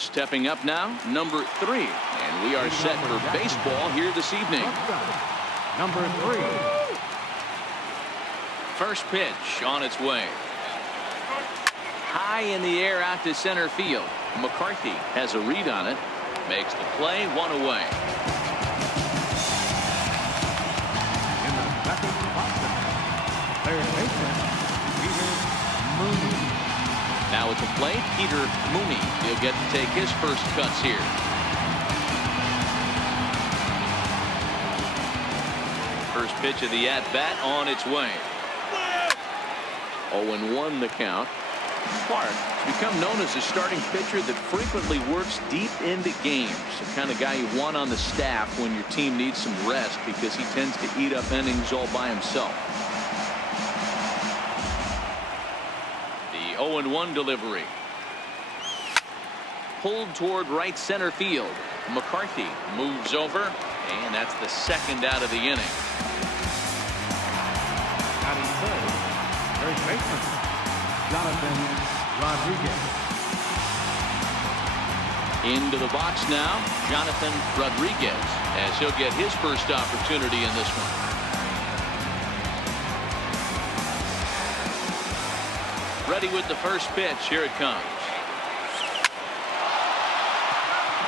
Stepping up now, number 3. And we are set for baseball here this evening. Number 3. First pitch on its way. High in the air out to center field. McCarthy has a read on it. Makes the play, 1 away. In the second box, third baseman, Peter Mooney. Now at the plate, Peter Mooney. He'll get to take his first cuts here. First pitch of the at-bat on its way. 0-1 the count. Clark has become known as a starting pitcher that frequently works deep into games. The kind of guy you want on the staff when your team needs some rest because he tends to eat up innings all by himself. The 0-1 delivery. Pulled toward right center field. McCarthy moves over, and that's the second out of the inning. Batting third baseman, Jonathan Rodriguez. Into the box now, Jonathan Rodriguez, as he'll get his first opportunity in this one. Ready with the first pitch. Here it comes.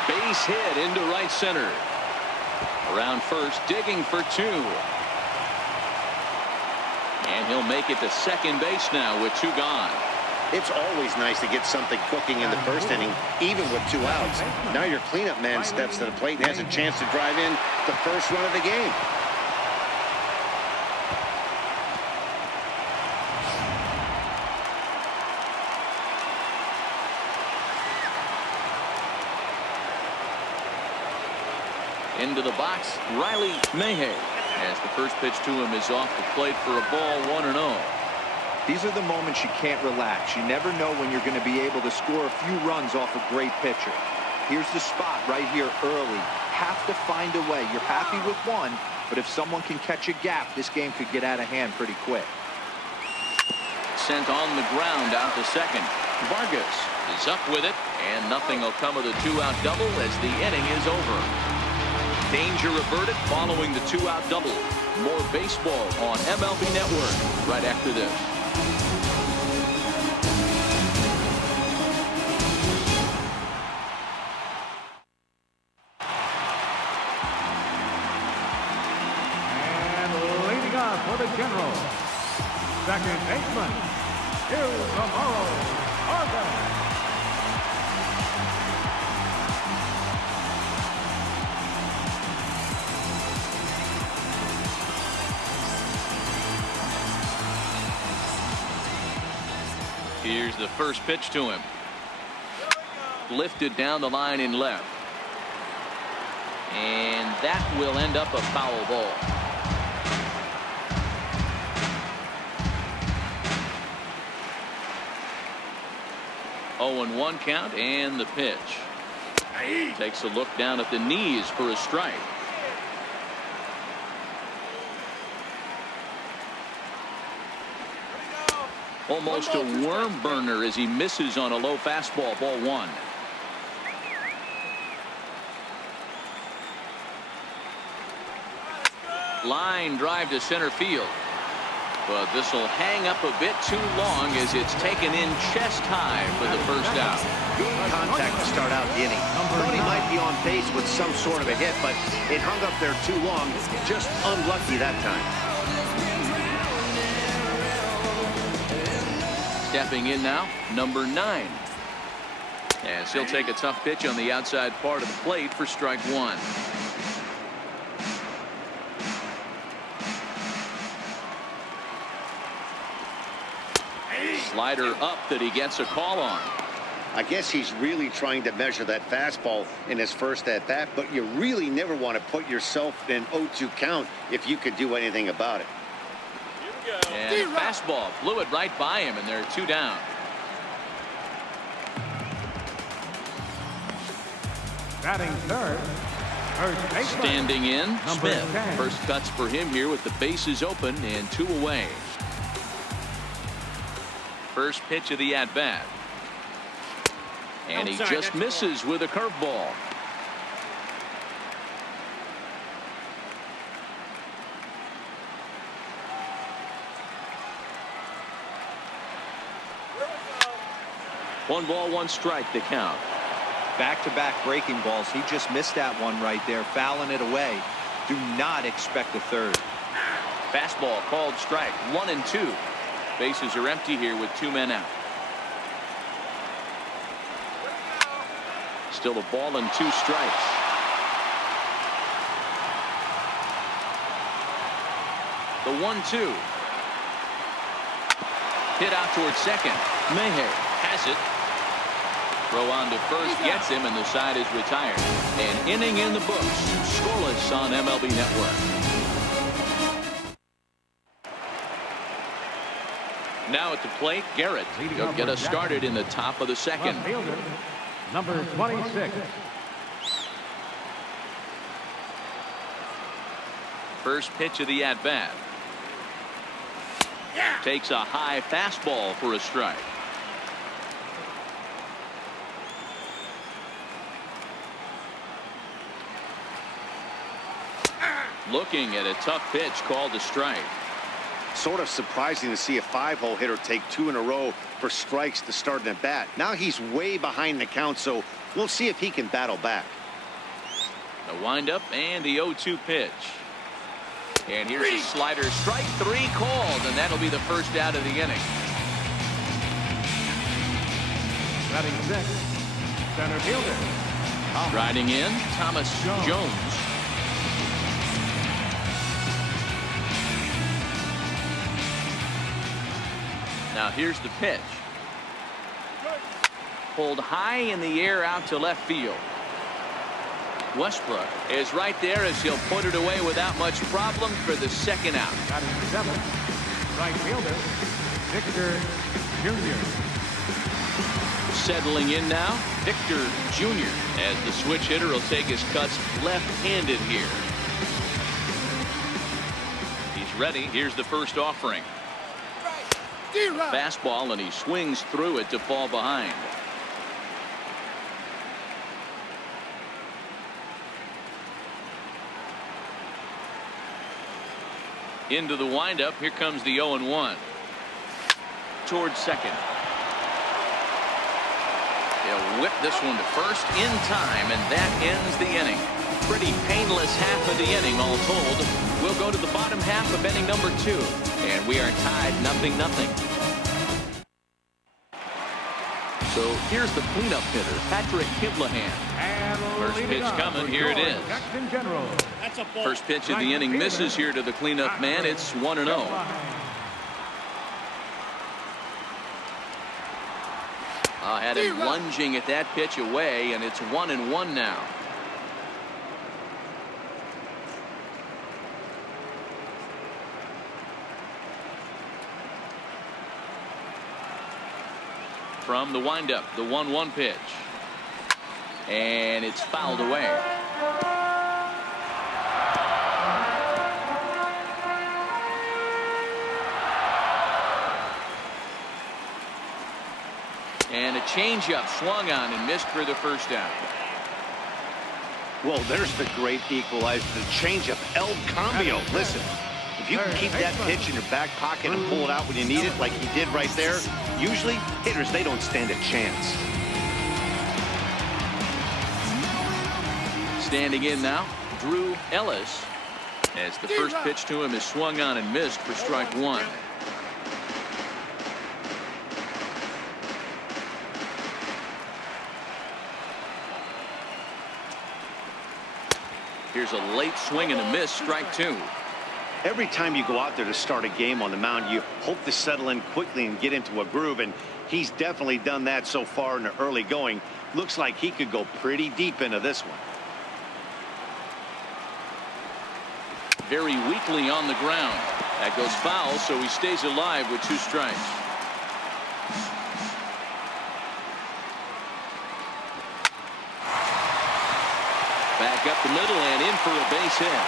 Base hit into right center. Around first, digging for 2. And he'll make it to second base now with 2 gone. It's always nice to get something cooking in the first inning, even with 2 outs. Now your cleanup man steps to the plate and has a chance to drive in the first run of the game. Into the box, Riley Mahay, as the first pitch to him is off the plate for a ball, 1-0. These are the moments you can't relax. You never know when you're going to be able to score a few runs off a great pitcher. Here's the spot right here early. Have to find a way. You're happy with 1, but if someone can catch a gap, this game could get out of hand pretty quick. Sent on the ground out to second. Vargas is up with it, and nothing will come of the 2-out double as the inning is over. Danger averted following the 2-out double. More baseball on MLB Network right after this. And leading off for the Generals, second baseman, Arga. Here's the first pitch to him. Lifted down the line in left. And that will end up a foul ball. Oh, 0-1 count, and the pitch. Takes a look down at the knees for a strike. Almost a worm burner as he misses on a low fastball, ball 1. Line drive to center field. But this will hang up a bit too long as it's taken in chest high for the first out. Good contact to start out the inning. Thought he might be on base with some sort of a hit, but it hung up there too long. Just unlucky that time. Stepping in now, number 9. As he'll take a tough pitch on the outside part of the plate for strike 1. Slider up that he gets a call on. I guess he's really trying to measure that fastball in his first at-bat, but you really never want to put yourself in an 0-2 count if you could do anything about it. And fastball blew it right by him, and they're 2 down. Batting third, first baseman, Standing in, number Smith. 10. First cuts for him here with the bases open and 2 away. First pitch of the at-bat. And he just misses with a curveball. One ball, one strike to count. Back-to-back breaking balls. He just missed that one right there, fouling it away. Do not expect a third. Fastball called strike. 1-2. Bases are empty here with 2 men out. Still a ball and 2 strikes. The 1-2. Hit out towards second. Mayhay has it. Throw on to first gets him, and the side is retired. An inning in the books. Scoreless on MLB Network. Now at the plate, Garrett. He'll get us started in the top of the second. Left fielder, number 26. First pitch of the at-bat. Takes a high fastball for a strike. Looking at a tough pitch called a strike. Sort of surprising to see a 5-hole hitter take 2 in a row for strikes to start an at-bat. Now he's way behind the count, so we'll see if he can battle back. The windup and the 0-2 pitch. And here's a slider. Strike 3 called, and that'll be the first out of the inning. Batting sixth, center fielder. Riding in, Thomas Jones. Now here's the pitch. Pulled high in the air out to left field. Westbrook is right there as he'll put it away without much problem for the second out. Batting seventh, right fielder, Victor Jr. Settling in now, Victor Jr. as the switch hitter will take his cuts left-handed here. He's ready. Here's the first offering. Fastball, and he swings through it to fall behind. Into the windup. Here comes the 0-1. Towards second. He'll whip this one to first in time, and that ends the inning. Pretty painless half of the inning, all told. We'll go to the bottom half of inning number 2, and we are tied 0-0. So here's the cleanup hitter, Patrick Kiblahan. First pitch coming. Here it is. First pitch of the inning misses here to the cleanup man. It's 1-0. Had him lunging at that pitch away, and it's 1-1 now. From the windup, the 1-1 pitch. And it's fouled away. And a changeup swung on and missed for the first down. Well, there's the great equalizer, the changeup, El Cambio. Listen, if you can keep that pitch in your back pocket and pull it out when you need it like he did right there, usually hitters, they don't stand a chance. Standing in now, Drew Ellis, as the first pitch to him is swung on and missed for strike 1. Here's a late swing and a miss, strike 2. Every time you go out there to start a game on the mound, you hope to settle in quickly and get into a groove, and he's definitely done that so far in the early going. Looks like he could go pretty deep into this one. Very weakly on the ground. That goes foul, so he stays alive with 2 strikes. Back up the middle and in for a base hit.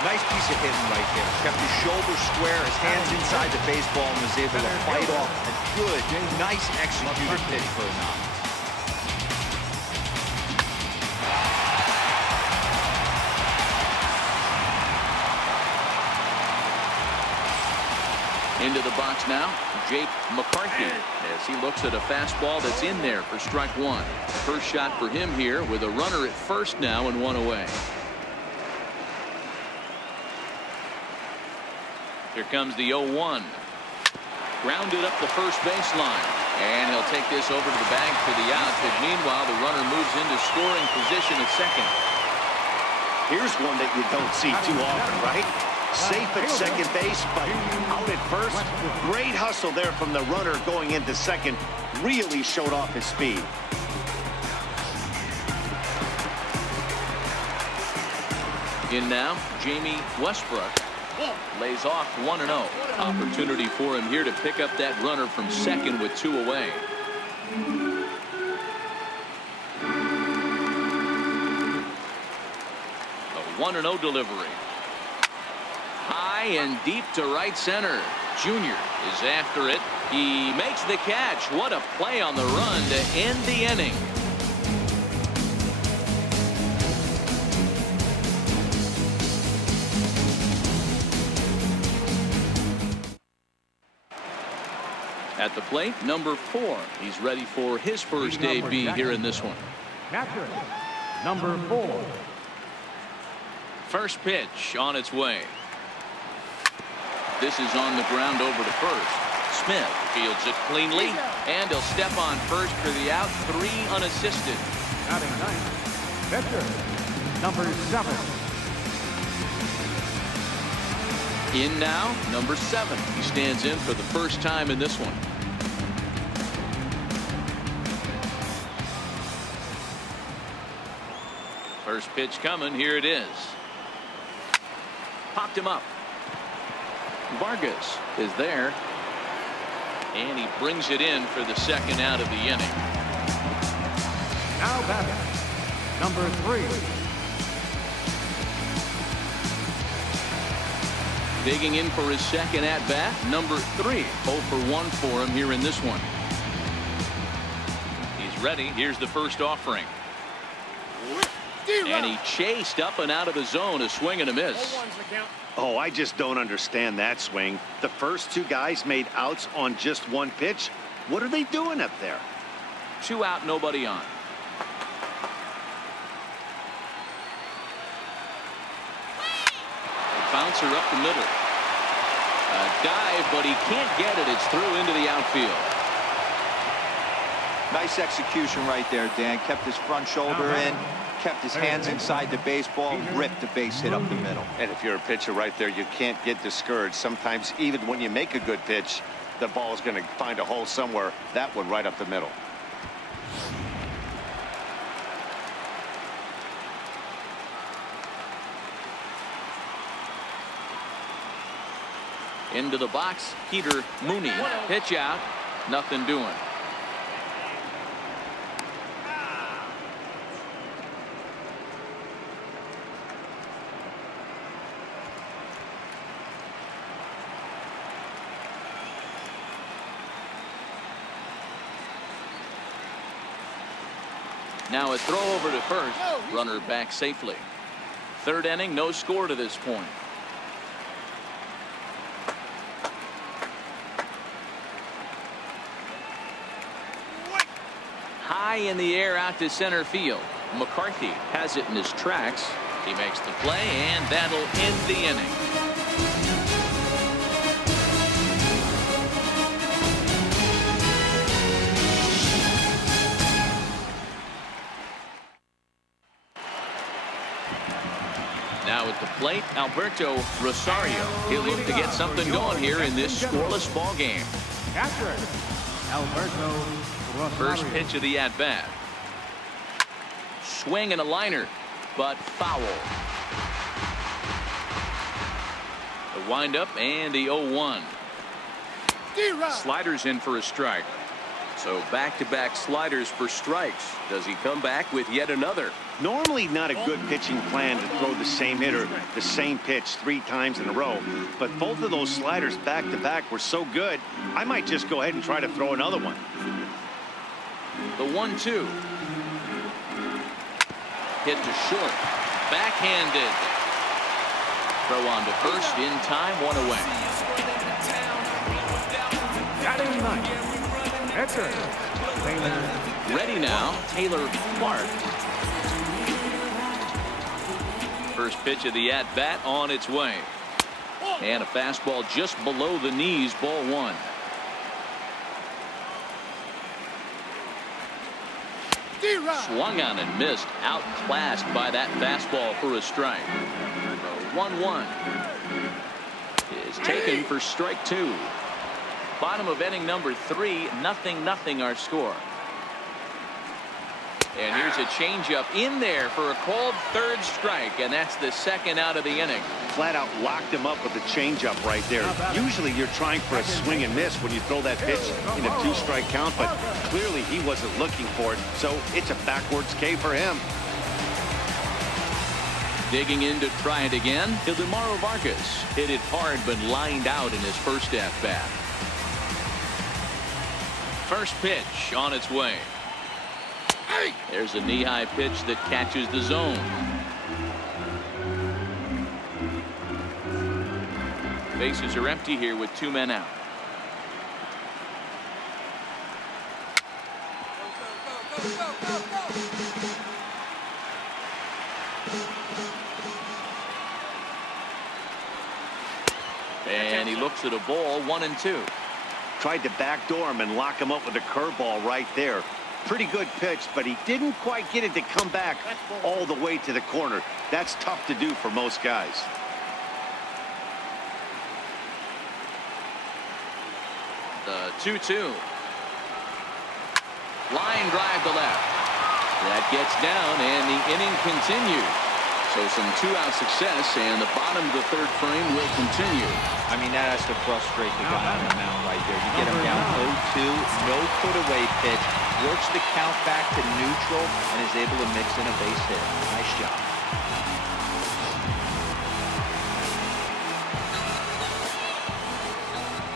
Nice piece of hitting right there. Kept his shoulders square, his hands inside the baseball, and was able to fight off a good, nice executed pitch for a knock. Into the box now, Jake McCarthy, as he looks at a fastball that's in there for strike one. First shot for him here with a runner at first now and one away. Here comes the 0-1. Grounded up the first baseline. And he'll take this over to the bag for the out. But meanwhile, the runner moves into scoring position at second. Here's one that you don't see too often, right? Safe at second base, but out at first. Great hustle there from the runner going into second. Really showed off his speed. In now, Jamie Westbrook. Lays off 1-0. Opportunity for him here to pick up that runner from second with two away. A 1-0 delivery. High and deep to right center. Junior is after it. He makes the catch. What a play on the run to end the inning. At the plate, number 4. He's ready for his first debut here in this one. Catcher, number 4. First pitch on its way. This is on the ground over to first. Smith fields it cleanly, and he'll step on first for the out. 3 unassisted. Batting ninth, catcher, number 7. In now, number 7. He stands in for the first time in this one. First pitch coming. Here it is. Popped him up. Vargas is there. And he brings it in for the second out of the inning. Now batting, number 3. Digging in for his second at-bat, number 3. 0 for 1 for him here in this one. He's ready. Here's the first offering. And he chased up and out of the zone. A swing and a miss. Oh, I just don't understand that swing. The first 2 guys made outs on just 1 pitch. What are they doing up there? 2 out, nobody on. Bouncer up the middle. A dive, but he can't get it. It's through into the outfield. Nice execution right there, Dan. Kept his front shoulder in, kept his hands inside the baseball, ripped the base hit up the middle. And if you're a pitcher right there, you can't get discouraged. Sometimes even when you make a good pitch, the ball is going to find a hole somewhere. That one right up the middle. Into the box, Peter Mooney. Pitch out, nothing doing. Now a throw over to first. Runner back safely. Third inning, no score to this point. High in the air out to center field. McCarthy has it in his tracks. He makes the play, and that'll end the inning. Now at the plate, Alberto Rosario. He'll look to get something going here in this scoreless ball game. Catcher, Alberto Rosario. First pitch of the at-bat. Swing and a liner, but foul. The windup and the 0-1. Sliders in for a strike. So back-to-back sliders for strikes. Does he come back with yet another? Normally not a good pitching plan to throw the same hitter the same pitch 3 times in a row, but both of those sliders back-to-back were so good, I might just go ahead and try to throw another one. The 1-2. Hit to short. Backhanded. Throw on to first in time, 1 away. Batting ninth, pitcher, Taylor. Ready now, Taylor Clark. First pitch of the at-bat on its way. And a fastball just below the knees, ball 1. Swung on and missed, outclassed by that fastball for a strike. 1-1 is taken for strike 2. Bottom of inning number 3, 0-0 our score. And here's a changeup in there for a called 3rd strike, and that's the 2nd out of the inning. Flat out locked him up with a changeup right there. Usually you're trying for a swing and miss when you throw that pitch in a 2-strike count, but clearly he wasn't looking for it, so it's a backwards K for him. Digging in to try it again, Ildemaro Vargas hit it hard but lined out in his first at-bat. First pitch on its way. There's a knee-high pitch that catches the zone. Bases are empty here with 2 men out. And he looks at a ball, 1-2. Tried to backdoor him and lock him up with a curveball right there. Pretty good pitch, but he didn't quite get it to come back all the way to the corner. That's tough to do for most guys. The 2-2. Line drive to left. That gets down, and the inning continues. So some 2-out success, and the bottom of the 3rd frame will continue. I mean, that has to frustrate the guy on the mound right there. You get him down 0-2, no put-away pitch, works the count back to neutral, and is able to mix in a base hit. Nice job.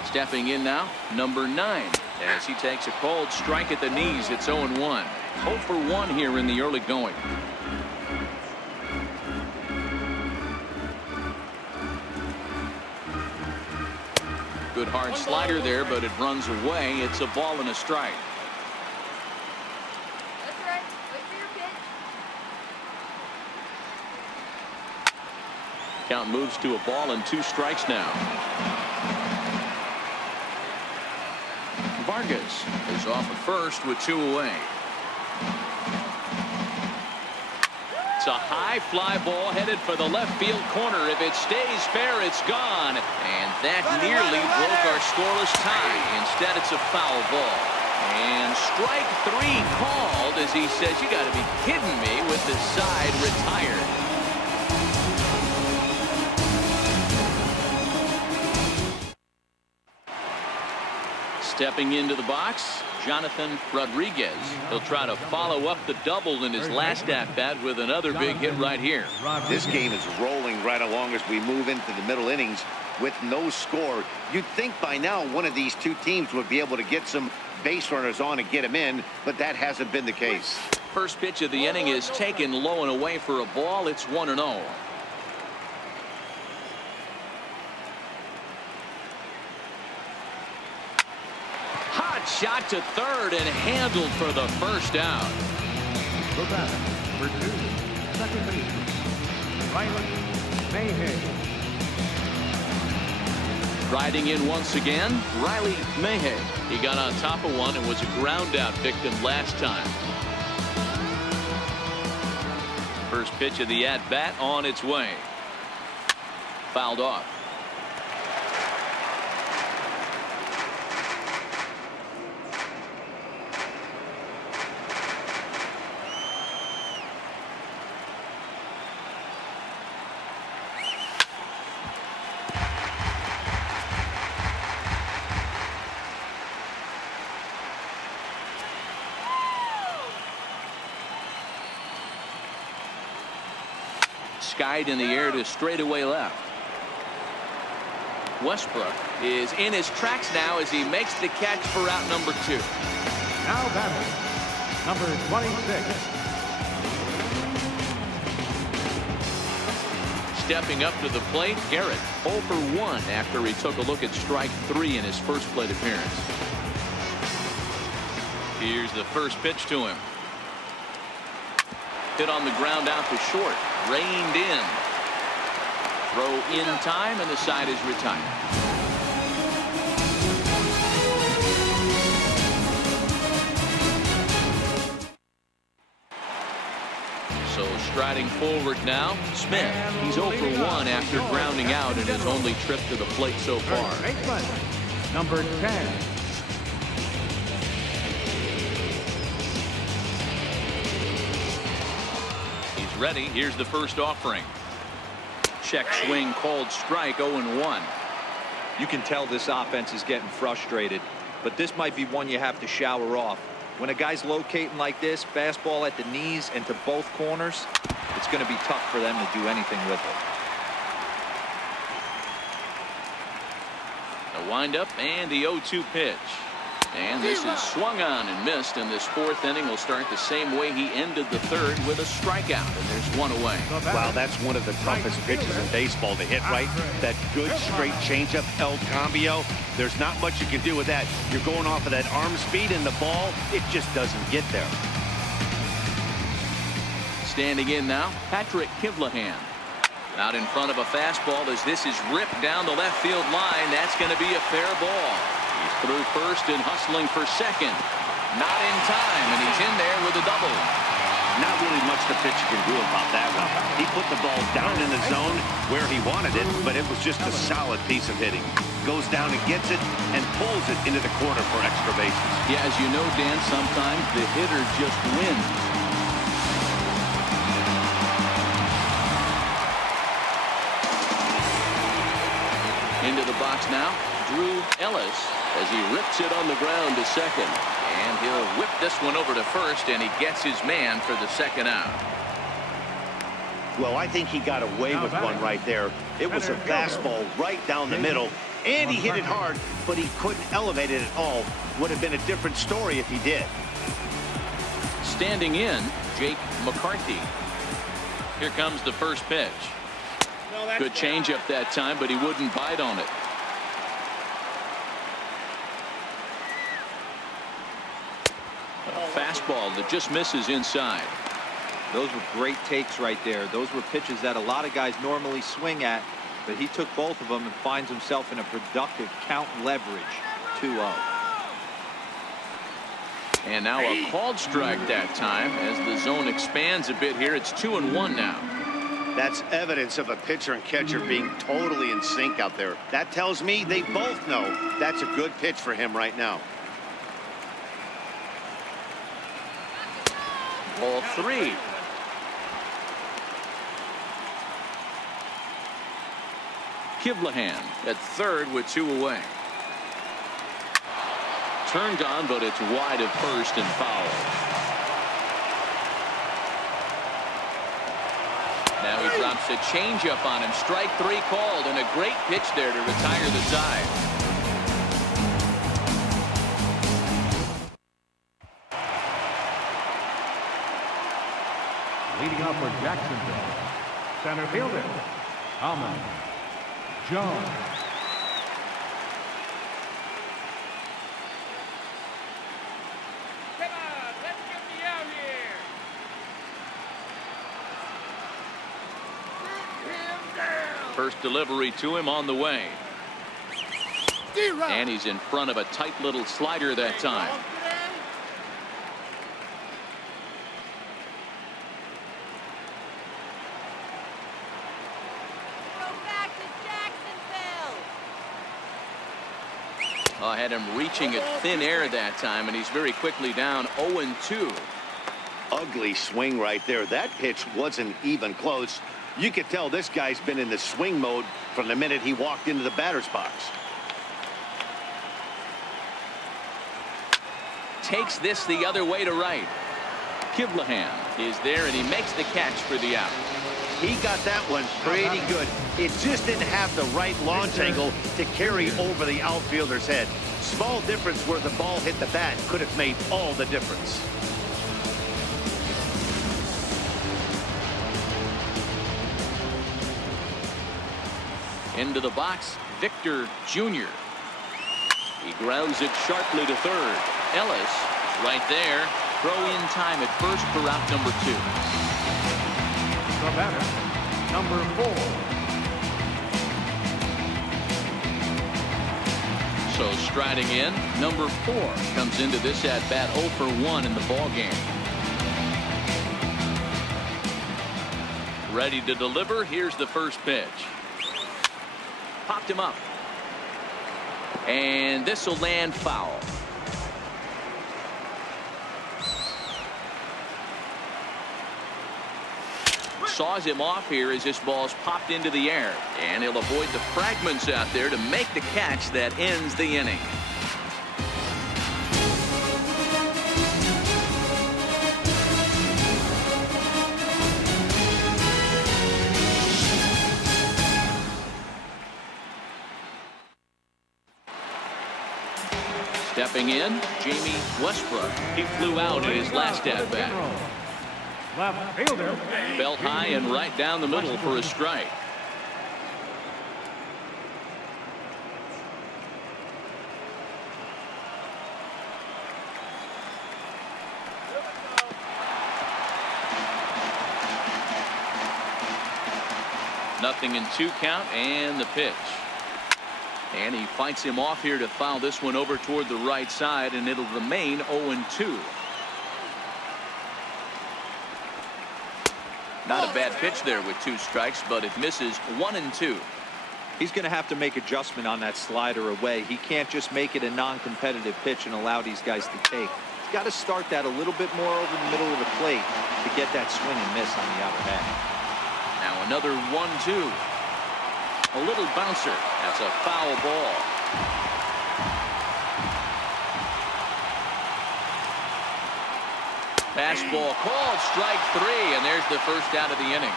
Stepping in now, number 9, as he takes a called strike at the knees. It's 0-1. 0 for 1 here in the early going. Good hard slider there, but it runs away. It's a ball and a strike. That's right. Wait for your pitch. Count moves to a ball and 2 strikes now. Vargas is off at first with 2 away. It's a high fly ball headed for the left field corner. If it stays fair, it's gone. And that nearly broke our scoreless tie. Instead, it's a foul ball. And strike 3 called as he says, "You got to be kidding me," with the side retired. Stepping into the box, Jonathan Rodriguez. He'll try to follow up the double in his last at-bat with another big hit right here. This game is rolling right along as we move into the middle innings with no score. You'd think by now one of these 2 teams would be able to get some base runners on and get them in, but that hasn't been the case. First pitch of the inning is taken low and away for a ball. It's 1-0. Shot to third and handled for the first out. The batter, number 2, second baseman, Riley Mayhew. Riding in once again, Riley Mayhew. He got on top of one and was a ground out victim last time. First pitch of the at-bat on its way. Fouled off. skied in the air to straightaway left. Westbrook is in his tracks now as he makes the catch for out number 2. Now batting, number 26. Stepping up to the plate, Garrett 0 for 1 after he took a look at strike 3 in his first plate appearance. Here's the first pitch to him. Hit on the ground out to short. Reined in. Throw in time, and the side is retired. So striding forward now, Smith. He's 0 for 1 after grounding out in his only trip to the plate so far. Number 10. He's ready. Here's the first offering. Check swing called strike. 0-1. You can tell this offense is getting frustrated, but this might be one you have to shower off. When a guy's locating like this, fastball at the knees and to both corners, it's going to be tough for them to do anything with it. The windup and the 0-2 pitch. And this is swung on and missed, and this 4th inning will start the same way he ended the 3rd with a strikeout, and there's 1 away. Wow, that's one of the toughest pitches in baseball to hit, right? That good straight changeup, El Cambio. There's not much you can do with that. You're going off of that arm speed, and the ball, it just doesn't get there. Standing in now, Patrick Kivlahan. Out in front of a fastball as this is ripped down the left field line. That's going to be a fair ball. He's through first and hustling for second. Not in time, and he's in there with a double. Not really much the pitcher can do about that one. He put the ball down in the zone where he wanted it, but it was just a solid piece of hitting. Goes down and gets it and pulls it into the corner for extra bases. Yeah, as you know, Dan, sometimes the hitter just wins. Into the box now, Drew Ellis, as he rips it on the ground to second. And he'll whip this one over to first, and he gets his man for the second out. Well, I think he got away with one right there. It was a fastball right down the middle, and he hit it hard, but he couldn't elevate it at all. Would have been a different story if he did. Standing in, Jake McCarthy. Here comes the first pitch. Good changeup that time, but he wouldn't bite on it. A fastball that just misses inside. Those were great takes right there. Those were pitches that a lot of guys normally swing at, but he took both of them and finds himself in a productive count leverage. 2-0. And now a called strike that time as the zone expands a bit here. It's 2-1 now. That's evidence of a pitcher and catcher being totally in sync out there. That tells me they both know that's a good pitch for him right now. Ball 3. Kivlahan at third with 2 away. Turned on, but it's wide of first and foul. Now he drops a changeup on him. Strike 3 called, and a great pitch there to retire the tie. Leading off for Jacksonville, center fielder, Almond Jones. Come on, let's get me out here. Him down. First delivery to him on the way. And he's in front of a tight little slider that time. Had him reaching at thin air that time, and he's very quickly down 0-2. Ugly swing right there. That pitch wasn't even close. You could tell this guy's been in the swing mode from the minute he walked into the batter's box. Takes this the other way to right. Kivlahan is there, and he makes the catch for the out. He got that one pretty good. It just didn't have the right launch angle to carry over the outfielder's head. Small difference where the ball hit the bat could have made all the difference. Into the box, Victor Jr. He grounds it sharply to third. Ellis is right there. Throw in time at first for out number 2. The batter, number 4. So striding in, number 4 comes into this at bat 0 for 1 in the ball game. Ready to deliver. Here's the first pitch. Popped him up. And this will land foul. Saws him off here as this ball's popped into the air. And he'll avoid the fragments out there to make the catch that ends the inning. Stepping in, Jamie Westbrook. He flew out in his last at-bat. Left fielder. Belt high and right down the middle for a strike. Nothing in 2 count and the pitch. And he fights him off here to foul this one over toward the right side, and it'll remain 0-2. Not a bad pitch there with 2 strikes, but it misses 1-2. He's going to have to make adjustment on that slider away. He can't just make it a non-competitive pitch and allow these guys to take. He's got to start that a little bit more over the middle of the plate to get that swing and miss on the outer edge. Now another 1-2. A little bouncer. That's a foul ball. Fastball called, strike 3, and there's the first out of the inning.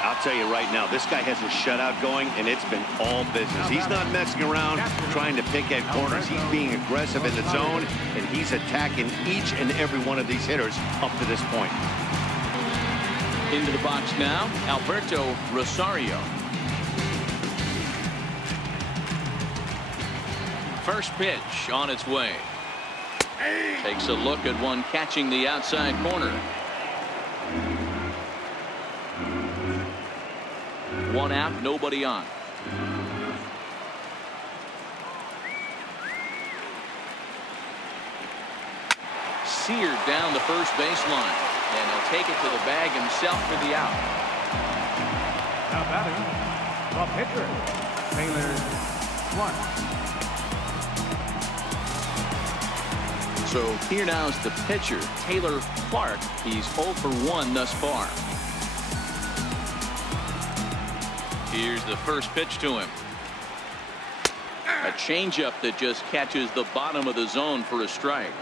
I'll tell you right now, this guy has a shutout going, and it's been all business. He's not messing around trying to pick at corners. He's being aggressive in the zone, and he's attacking each and every one of these hitters up to this point. Into the box now, Alberto Rosario. First pitch on its way. Takes a look at one catching the outside corner. 1 out, nobody on. Seared down the first baseline, and he'll take it to the bag himself for the out. Now batting, the pitcher, Taylor Clark. So here now is the pitcher, Taylor Clark. He's 0 for 1 thus far. Here's the first pitch to him. A changeup that just catches the bottom of the zone for a strike.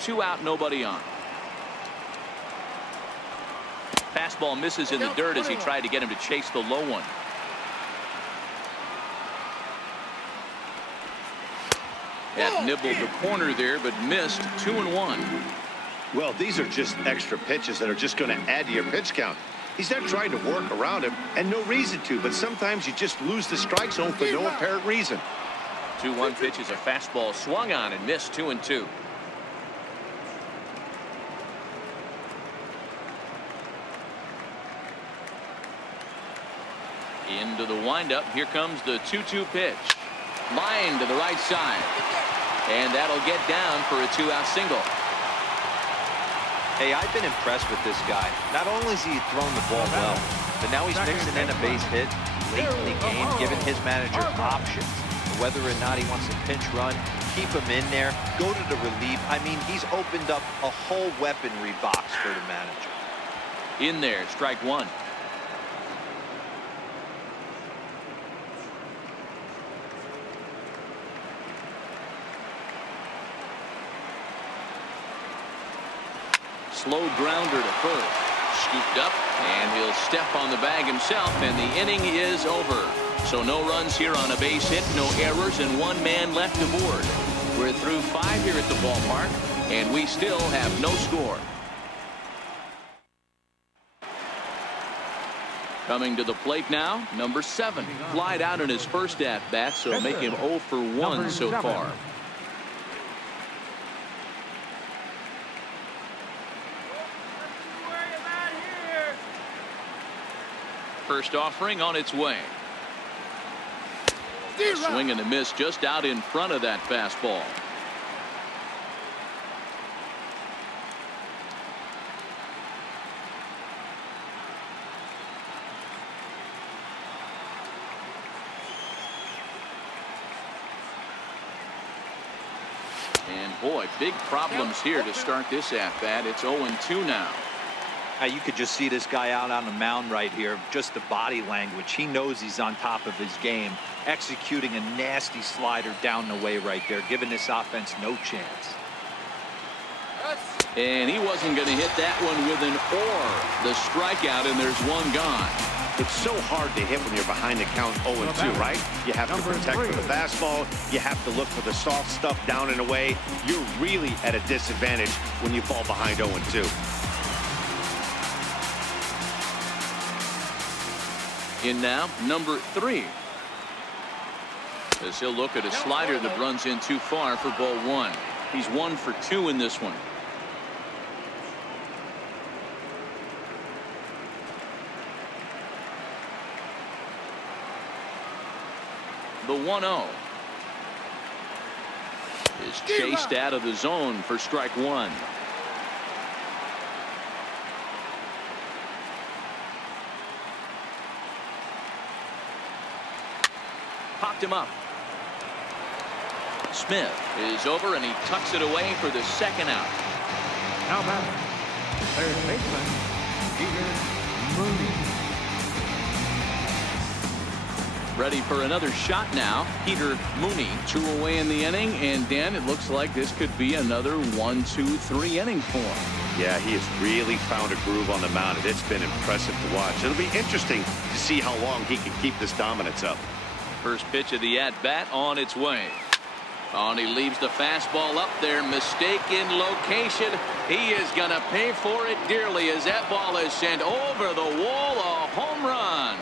2 out, nobody on. Fastball misses in the dirt as he tried to get him to chase the low one. That nibbled the corner there, but missed. 2-1. Well, these are just extra pitches that are just going to add to your pitch count. He's not trying to work around him, and no reason to, but sometimes you just lose the strike zone for no apparent reason. 2-1 pitch is a fastball swung on and missed. 2-2. Into the windup. Here comes the 2-2 pitch. Line to the right side. And that'll get down for a 2-out single. Hey, I've been impressed with this guy. Not only has he thrown the ball well, but now he's mixing in a base hit late in the game, giving his manager options. Whether or not he wants to pinch run, keep him in there, go to the relief. I mean, he's opened up a whole weaponry box for the manager. In there, strike 1. slow grounder to first. Scooped up, and he'll step on the bag himself, and the inning is over. So no runs here on a base hit, no errors, and one man left aboard. We're through 5 here at the ballpark, and we still have no score. Coming to the plate now, number 7. Flied out in his first at-bat, so make him 0 for 1 so far. First offering on its way. Swing and a miss just out in front of that fastball. And boy, big problems here to start this at-bat. It's 0-2 now. You could just see this guy out on the mound right here. Just the body language. He knows he's on top of his game. Executing a nasty slider down the way right there, giving this offense no chance. And he wasn't going to hit that one with an or. The strikeout, and there's one gone. It's so hard to hit when you're behind the count 0-2, right? You have to protect for the fastball. You have to look for the soft stuff down and away. You're really at a disadvantage when you fall behind 0-2. In now, number 3. As he'll look at a slider that runs in too far for ball 1. He's 1 for 2 in this one. The 1-0 is chased out of the zone for strike 1. Popped him up. Smith is over, and he tucks it away for the second out. Now batting, third baseman, Peter Mooney. Ready for another shot now. Peter Mooney. 2 away in the inning, and Dan, it looks like this could be another 1-2-3 inning for him. Yeah, he has really found a groove on the mound, and it's been impressive to watch. It'll be interesting to see how long he can keep this dominance up. First pitch of the at-bat on its way. And he leaves the fastball up there. Mistaken location. He is going to pay for it dearly as that ball is sent over the wall. A home run.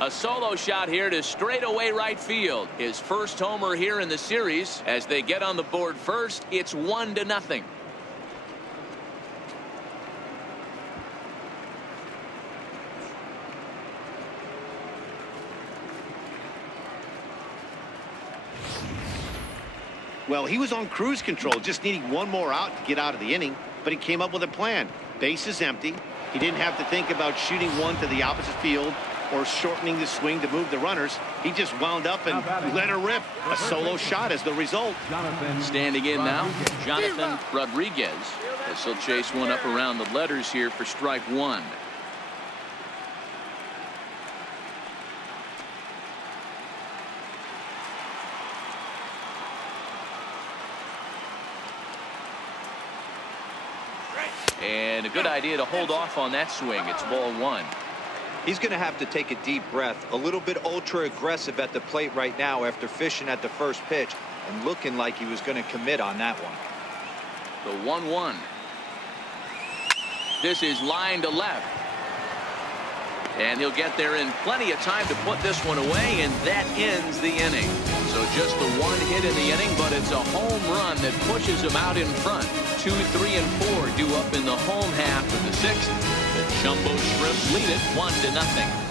A solo shot here to straightaway right field. His first homer here in the series. As they get on the board first, it's 1-0. Well, he was on cruise control, just needing one more out to get out of the inning, but he came up with a plan. Base is empty. He didn't have to think about shooting one to the opposite field or shortening the swing to move the runners. He just wound up and let her rip. A solo shot as the result. Standing in now, Jonathan Rodriguez. As he'll chase one up around the letters here for strike 1. And a good idea to hold off on that swing. It's ball 1. He's going to have to take a deep breath. A little bit ultra aggressive at the plate right now after fishing at the first pitch and looking like he was going to commit on that one. The 1-1. This is line to left. And he'll get there in plenty of time to put this one away, and that ends the inning. So just the one hit in the inning, but it's a home run that pushes him out in front. 2, 3, and 4 due up in the home half of the 6th. The Jumbo Shrimp lead it 1-0.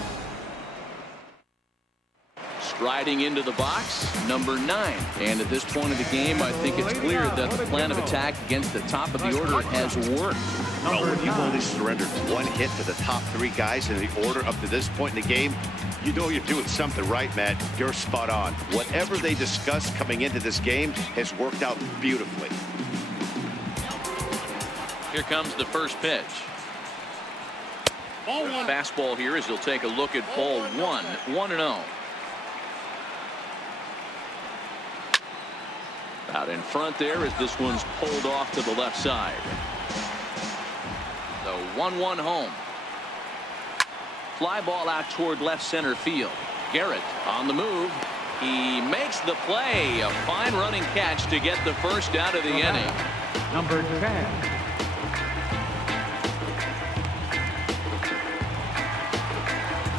Striding into the box, number 9. And at this point of the game, I think it's clear that the plan of attack against the top of the order has worked. Well, when you've only surrendered one hit to the top 3 guys in the order up to this point in the game, you know you're doing something right, Matt. You're spot on. Whatever they discussed coming into this game has worked out beautifully. Here comes the first pitch. Fastball here as he'll take a look at ball 1, 1-0. Out in front there as this one's pulled off to the left side. The 1-1 home. Fly ball out toward left center field. Garrett on the move. He makes the play. A fine running catch to get the first out of the inning. Number 10.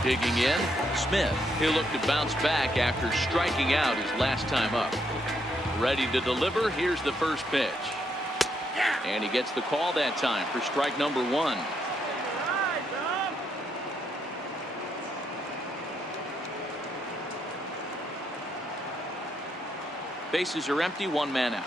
Digging in, Smith. He'll look to bounce back after striking out his last time up. Ready to deliver. Here's the first pitch. And he gets the call that time for strike number 1. Bases are empty, 1 man out.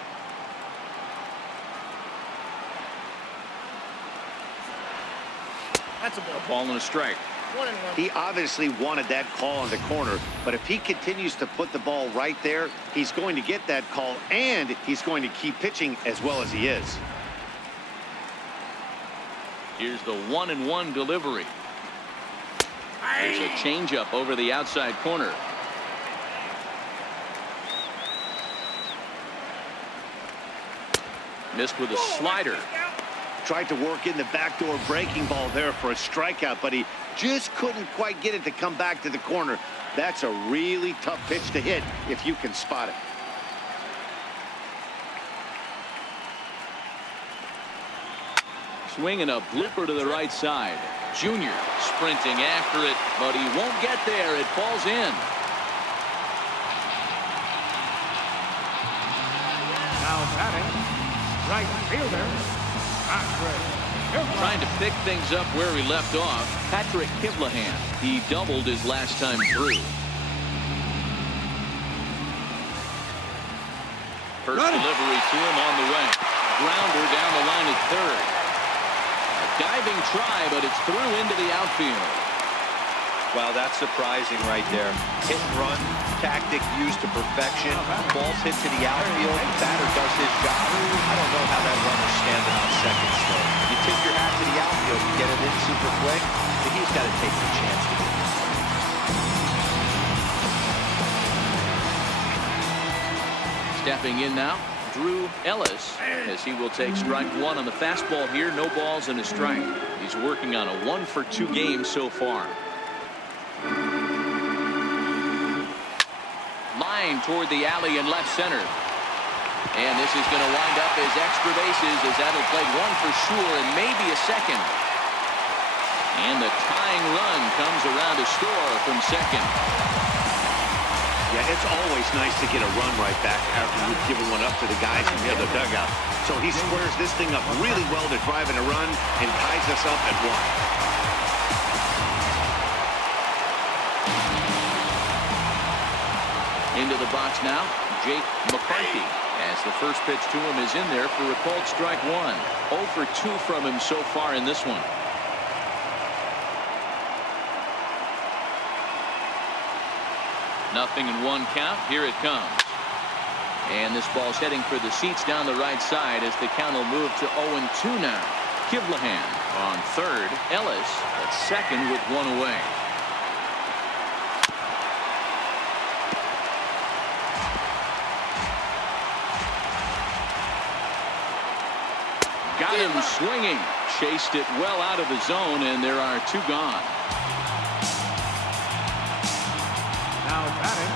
That's a ball. Ball and a strike. 1-1. He obviously wanted that call in the corner, but if he continues to put the ball right there, he's going to get that call, and he's going to keep pitching as well as he is. Here's the 1-1 delivery. There's a changeup over the outside corner. Missed with a slider. Tried to work in the backdoor breaking ball there for a strikeout, but he just couldn't quite get it to come back to the corner. That's a really tough pitch to hit if you can spot it. Swinging a blooper to the right side. Junior sprinting after it, but he won't get there. It falls in. Now batting, right fielder, Patrick. Trying to pick things up where he left off. Patrick Kivlahan. He doubled his last time through. First delivery to him on the way. Grounder down the line at third. A diving try, but it's through into the outfield. Wow, that's surprising right there. Hit and run tactic used to perfection. Ball's hit to the outfield. The batter does his job. I don't know how that runner's standing on second still. You tip your hat to the outfield, you get it in super quick, but he's got to take the chance to do it. Stepping in now, Drew Ellis, as he will take strike 1 on the fastball here. No balls and a strike. He's working on a 1-for-2 game so far. Line toward the alley in left center. And this is going to wind up as extra bases, as that'll play 1 for sure and maybe a second. And the tying run comes around to score from second. Yeah, it's always nice to get a run right back after you've given one up to the guys from the other dugout. So he squares this thing up really well to drive in a run and ties us up at 1. Into the box now, Jake McCarthy, as the first pitch to him is in there for a called strike 1. 0 for 2 from him so far in this one. Nothing in 1 count. Here it comes. And this ball's heading for the seats down the right side as the count will move to 0-2 now. Kivlahan on third. Ellis at second with 1 away. Got him swinging. Chased it well out of the zone, and there are 2 gone. Now batting,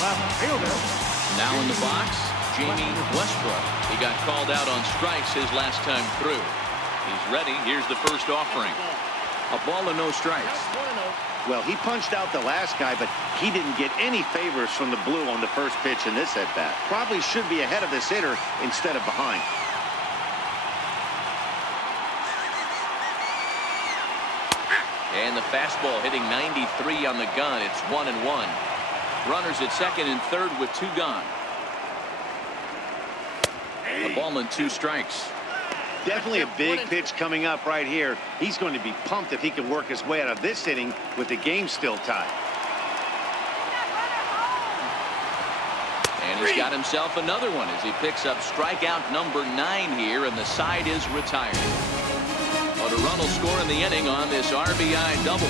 left fielder. Now in the box, Jamie Westbrook. He got called out on strikes his last time through. He's ready. Here's the first offering. A ball and no strikes. Well, he punched out the last guy, but he didn't get any favors from the blue on the first pitch in this at-bat. Probably should be ahead of this hitter instead of behind. And the fastball hitting 93 on the gun. It's 1-1. Runners at second and third with 2 gone. A ball and 2 strikes. Definitely a big pitch coming up right here. He's going to be pumped if he can work his way out of this inning with the game still tied. And he's got himself another one as he picks up strikeout number 9 here, and the side is retired. But a run will score in the inning on this RBI double.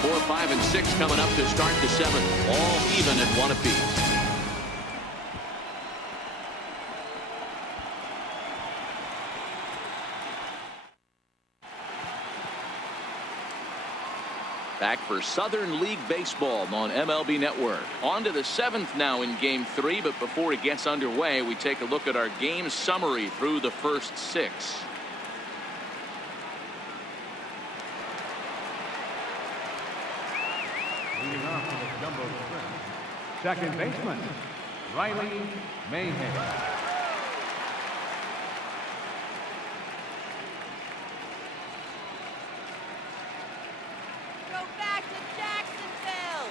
4, 5, and 6 coming up to start the 7th. All even at 1 apiece. Back for Southern League Baseball on MLB Network. On to the 7th now in Game 3, but before it gets underway, we take a look at our game summary through the first 6. Leading off with the jumbo shrimp, second baseman, Riley Mayhem. Go back to Jacksonville.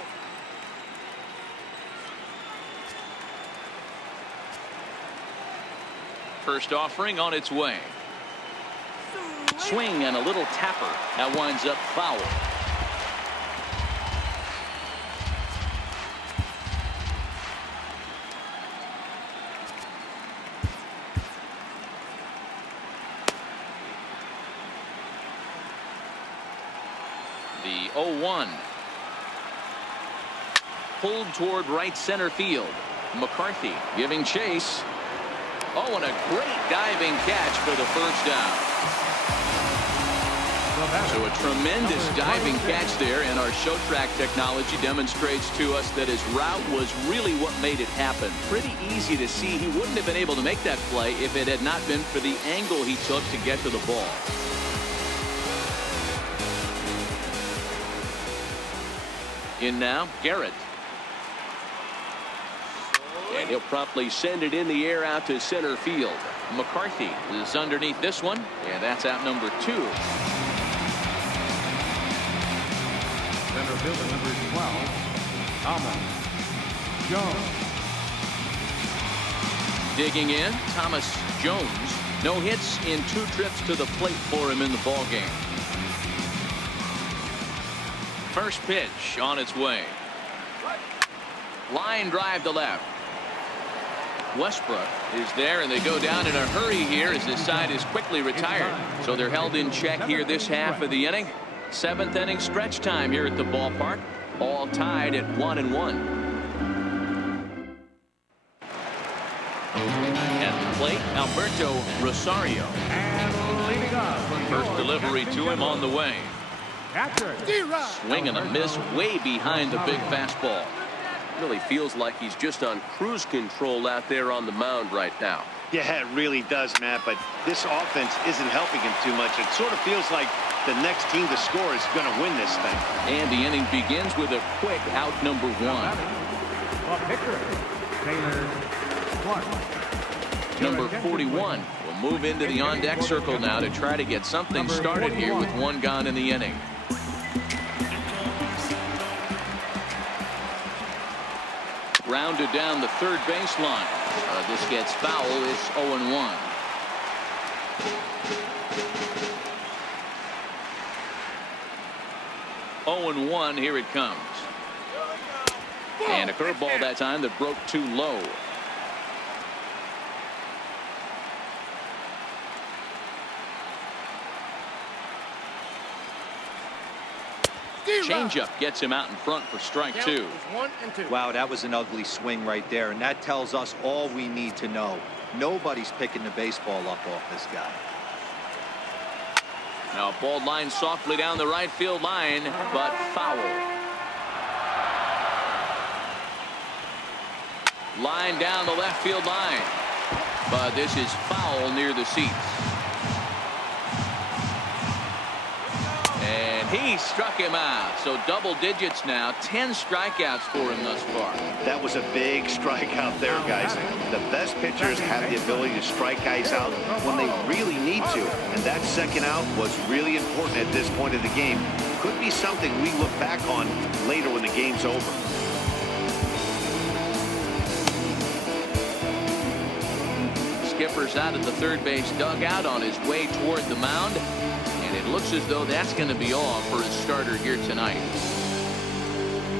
First offering on its way. Swing and a little tapper. That winds up foul. The 0-1. Pulled toward right center field. McCarthy giving chase. Oh, and a great diving catch for the first down. So a tremendous diving catch there, and our show track technology demonstrates to us that his route was really what made it happen. Pretty easy to see he wouldn't have been able to make that play if it had not been for the angle he took to get to the ball. In now, Garrett. And he'll promptly send it in the air out to center field. McCarthy is underneath this one, and that's out number 2. Center fielder number 12, Thomas Jones. Digging in, Thomas Jones. No hits in 2 trips to the plate for him in the ball game. First pitch on its way. Line drive to left. Westbrook is there, and they go down in a hurry here as this side is quickly retired. So they're held in check here this half of the inning. 7th inning stretch time here at the ballpark. All tied at 1-1. At the plate, Alberto Rosario. And leading off for First your delivery to him on the way. catcher. Swing and a miss way behind the big fastball. Really feels like he's just on cruise control out there on the mound right now. Yeah, it really does, Matt, but this offense isn't helping him too much. It sort of feels like the next team to score is going to win this thing. And the inning begins with a quick out number 1. The pitcher, Taylor Clark. Number 41 will move into the on-deck circle now to try to get something started here with 1 gone in the inning. Rounded down the third baseline. This gets foul. It's 0-1. Here it comes. And a curveball that time that broke too low. Changeup gets him out in front for strike 2. 1 and 2. Wow, that was an ugly swing right there, and that tells us all we need to know. Nobody's picking the baseball up off this guy. Now ball line softly down the right field line, but foul. Line down the left field line, but this is foul near the seats. And he struck him out. So double digits now. 10 strikeouts for him thus far. That was a big strikeout there, guys. The best pitchers have the ability to strike guys out when they really need to. And that second out was really important at this point of the game. Could be something we look back on later when the game's over. Skipper's out at the third base dugout on his way toward the mound. And it looks as though that's going to be all for his starter here tonight.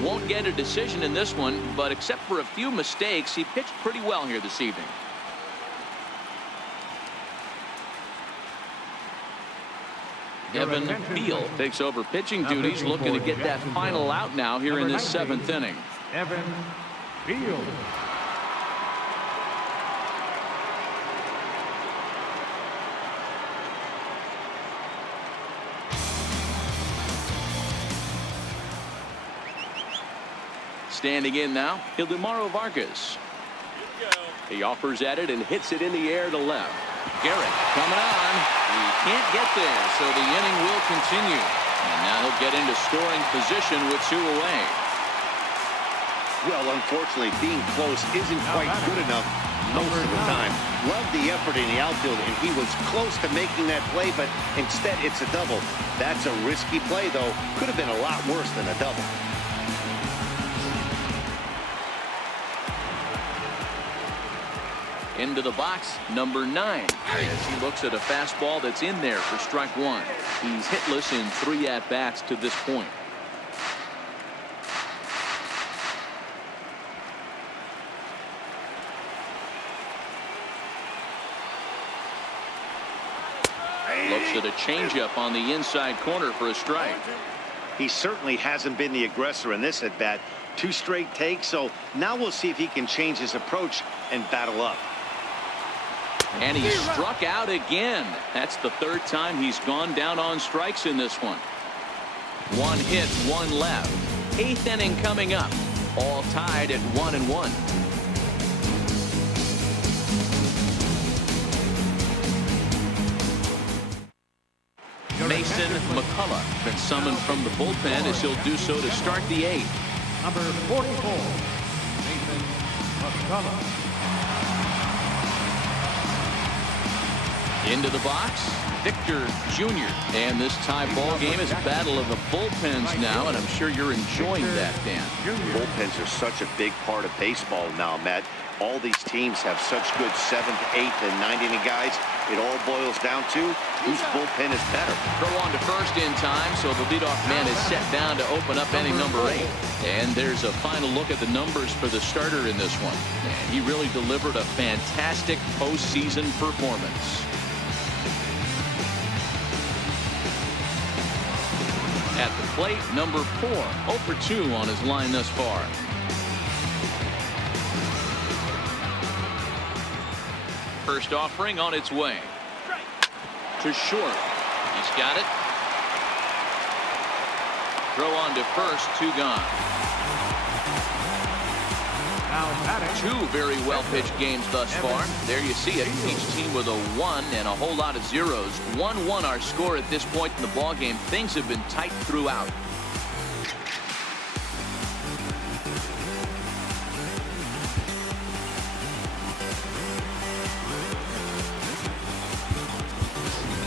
Won't get a decision in this one, but except for a few mistakes, he pitched pretty well here this evening. Evan Beal takes over pitching duties, looking to get that final out now here in this 7th inning. Evan Beal. Standing in now, Ildemaro Vargas. He offers at it and hits it in the air to left. Garrett coming on. He can't get there, so the inning will continue. And now he'll get into scoring position with 2 away. Well, unfortunately, being close isn't quite good enough most of the time. Loved the effort in the outfield, and he was close to making that play, but instead it's a double. That's a risky play, though. Could have been a lot worse than a double. Into the box, number 9, as he looks at a fastball that's in there for strike 1. He's hitless in 3 at-bats to this point. Looks at a changeup on the inside corner for a strike. He certainly hasn't been the aggressor in this at-bat. 2 straight takes, so now we'll see if he can change his approach and battle up. And he struck out again. That's the 3rd time he's gone down on strikes in this one. 1 hit, 1 left. 8th inning coming up. All tied at 1-1. Mason McCullough been summoned from the bullpen as he'll do so to start the 8th. Number 44, Mason McCullough. Into the box, Victor Jr. And this tie ball game is a battle of the bullpens now, and I'm sure you're enjoying that, Dan. Bullpens are such a big part of baseball now, Matt. All these teams have such good 7th, 8th, and 9th inning guys. It all boils down to whose bullpen is better. Throw on to first in time, so the leadoff man is set down to open up inning number 8. And there's a final look at the numbers for the starter in this one. And he really delivered a fantastic postseason performance. At the plate, number 4, 0 for 2 on his line thus far. First offering on its way. To short. He's got it. Throw on to first, 2 gone. Now batting. 2 very well-pitched games thus far. There you see it. Each team with a 1 and a whole lot of zeros. 1-1 our score at this point in the ball game. Things have been tight throughout.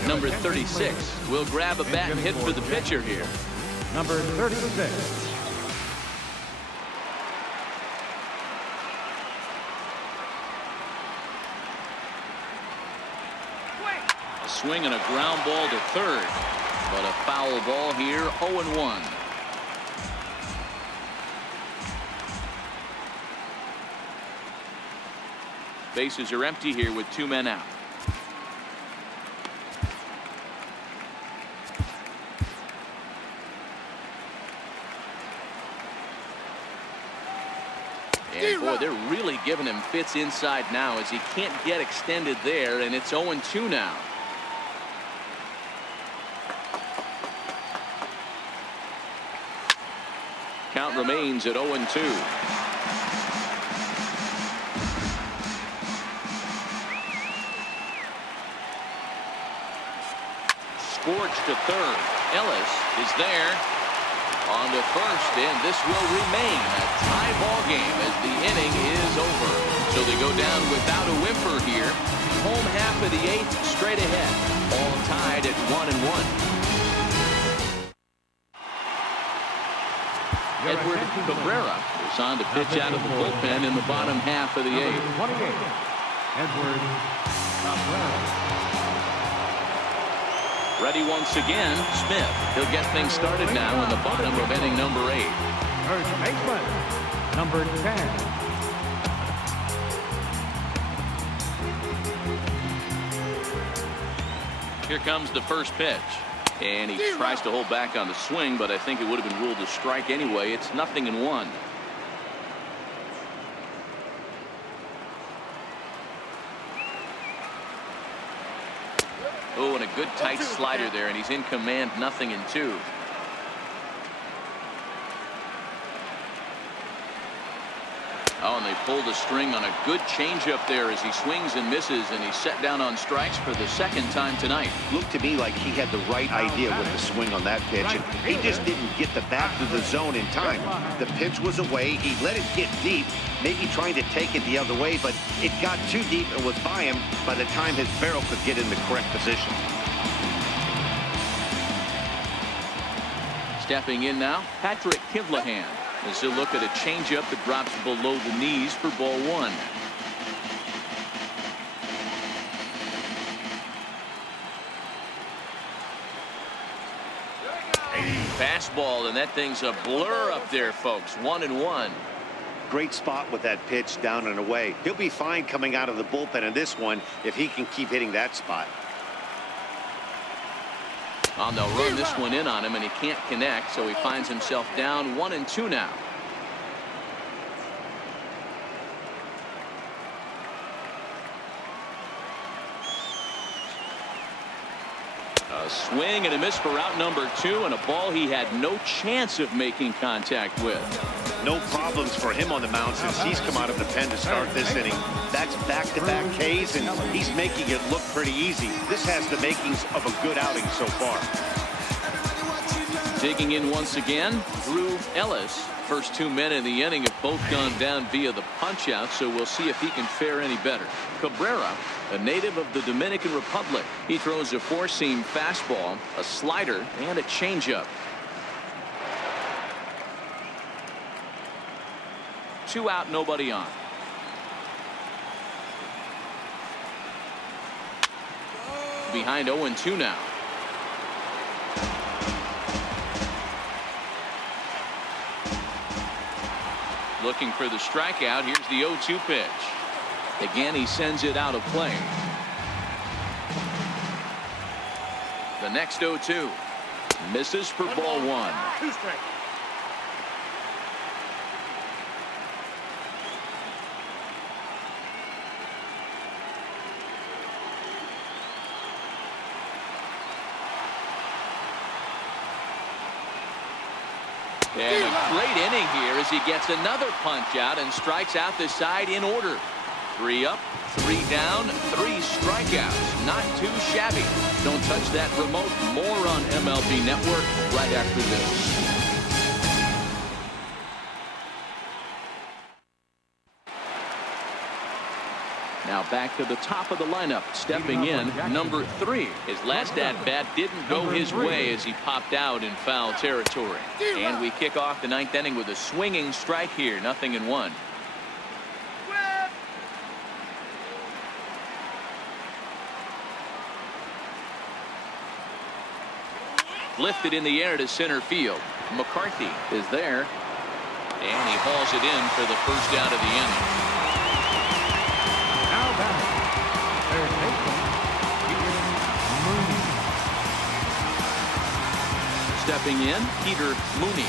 Number 36 will grab a bat and hit for the pitcher here. Number 36. A swing and a ground ball to third, but a foul ball here. 0-1. Bases are empty here with 2 men out. And boy, they're really giving him fits inside now as he can't get extended there, and it's 0-2 now. Count remains at 0-2. Scorched to third. Ellis is there. On to first, and this will remain a tie ball game as the inning is over. So they go down without a whimper here. Home half of the 8th, straight ahead. All tied at 1-1. Edward Cabrera is on to pitch out of the bullpen in the bottom half of the 8th. 28, Edward Cabrera. Ready once again, Smith. He'll get things started now in the bottom of inning number 8. First baseman, number 10. Here comes the first pitch. And he tries to hold back on the swing, but I think it would have been ruled a strike anyway. It's 0-1. Oh, and a good tight slider there, and he's in command. 0-2. Oh, and they pulled a string on a good changeup there as he swings and misses, and he's set down on strikes for the second time tonight. Looked to me like he had the right idea with the swing on that pitch, and he just didn't get the bat to the zone in time. The pitch was away. He let it get deep, maybe trying to take it the other way, but it got too deep and was by him by the time his barrel could get in the correct position. Stepping in now, Patrick Kivlahan. As he'll look at a changeup that drops below the knees for ball one. Fastball, and that thing's a blur up there, folks. 1-1. Great spot with that pitch down and away. He'll be fine coming out of the bullpen in this one if he can keep hitting that spot. Oh, they'll run this one in on him, and he can't connect, so he finds himself down 1-2 now. A swing and a miss for out number 2, and a ball he had no chance of making contact with. No problems for him on the mound since he's come out of the pen to start this inning. That's back-to-back Ks, and he's making it look pretty easy. This has the makings of a good outing so far. Digging in once again, Drew Ellis. First 2 men in the inning have both gone down via the punch-out, so we'll see if he can fare any better. Cabrera, a native of the Dominican Republic. He throws a four-seam fastball, a slider, and a changeup. 2 out, nobody on. Behind 0-2 now. Looking for the strikeout. Here's the 0-2 pitch. Again, he sends it out of play. The next 0-2 misses for ball one. 2 strikes. And a great inning here as he gets another punch out and strikes out the side in order. 3 up, 3 down, 3 strikeouts. Not too shabby. Don't touch that remote. More on MLB Network right after this. Now back to the top of the lineup. Stepping in, number 3. His last at-bat didn't go his way as he popped out in foul territory. And we kick off the 9th inning with a swinging strike here. 0-1. Lifted in the air to center field. McCarthy is there. And he hauls it in for the first out of the inning. Now batting, third baseman, Peter Mooney. Stepping in, Peter Mooney.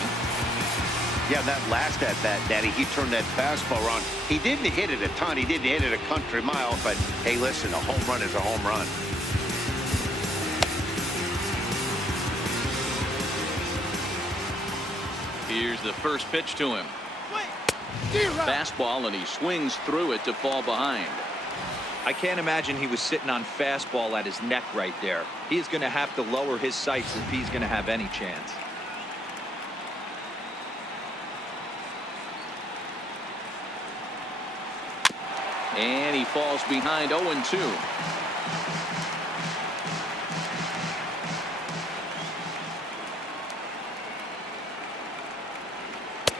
Yeah, that last at-bat, Daddy, he turned that fastball around. He didn't hit it a ton. He didn't hit it a country mile, but hey, listen, a home run is a home run. Here's the first pitch to him. Fastball, and he swings through it to fall behind. I can't imagine he was sitting on fastball at his neck right there. He is going to have to lower his sights if he's going to have any chance. And he falls behind 0-2.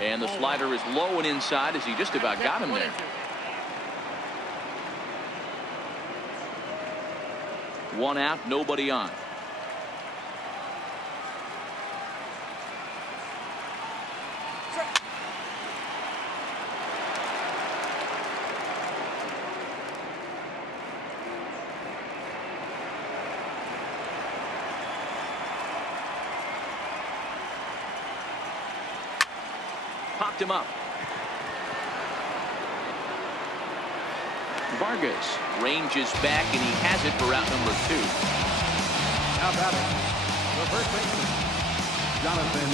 And the slider is low and inside as he just about got him there. 1 out, nobody on. Popped him up. Vargas ranges back, and he has it for out number 2. Now batting, the first baseman, Jonathan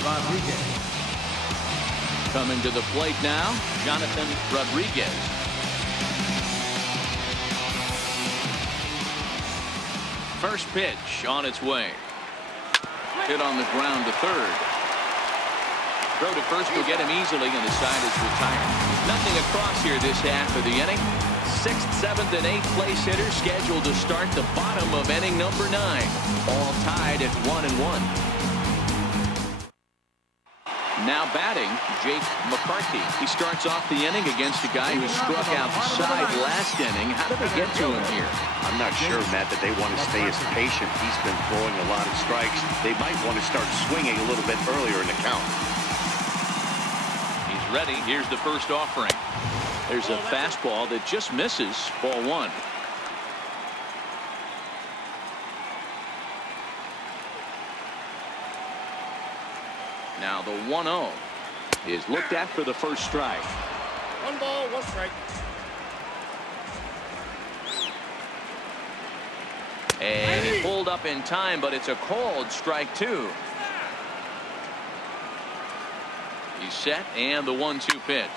Rodriguez. Coming to the plate now, Jonathan Rodriguez. First pitch on its way. Hit on the ground to third. Throw to first will get him easily, and the side is retired. Nothing across here this half of the inning. 6th, 7th, and 8th place hitters scheduled to start the bottom of inning number 9. All tied at 1-1. Now batting, Jake McCarthy. He starts off the inning against a guy who struck out the side last inning. How did they get to him here? I'm not sure, Matt, that they want to stay as patient. He's been throwing a lot of strikes. They might want to start swinging a little bit earlier in the count. He's ready. Here's the first offering. There's a fastball that just misses. Ball 1. Now the 1-0 is looked at for the first strike. 1 ball, 1 strike. And he pulled up in time, but it's a called strike 2. He's set, and the 1-2 pitch.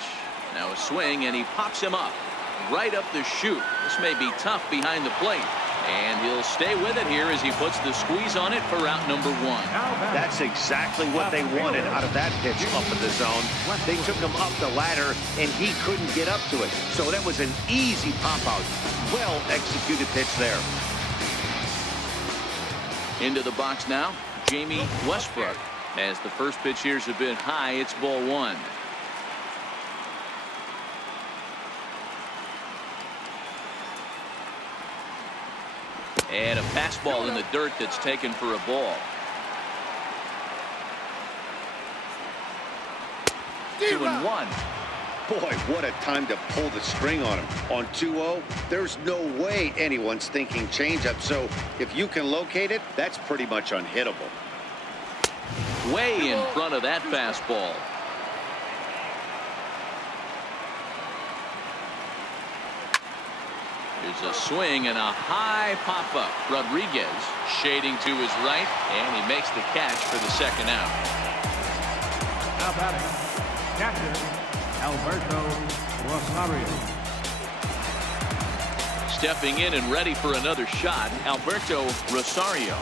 Now a swing, and he pops him up right up the chute. This may be tough behind the plate. And he'll stay with it here as he puts the squeeze on it for out number 1. That's exactly what they wanted out of that pitch up in the zone. They took him up the ladder, and he couldn't get up to it. So that was an easy pop-out. Well-executed pitch there. Into the box now, Jamie Westbrook. As the first pitch here's a bit high, it's ball 1. And a fastball in the dirt that's taken for a ball. 2-1. Boy, what a time to pull the string on him. On 2-0, there's no way anyone's thinking changeup. So if you can locate it, that's pretty much unhittable. Way in front of that fastball. There's a swing and a high pop-up. Rodriguez shading to his right, and he makes the catch for the second out. Now batting, catcher, Alberto Rosario. Stepping in and ready for another shot, Alberto Rosario.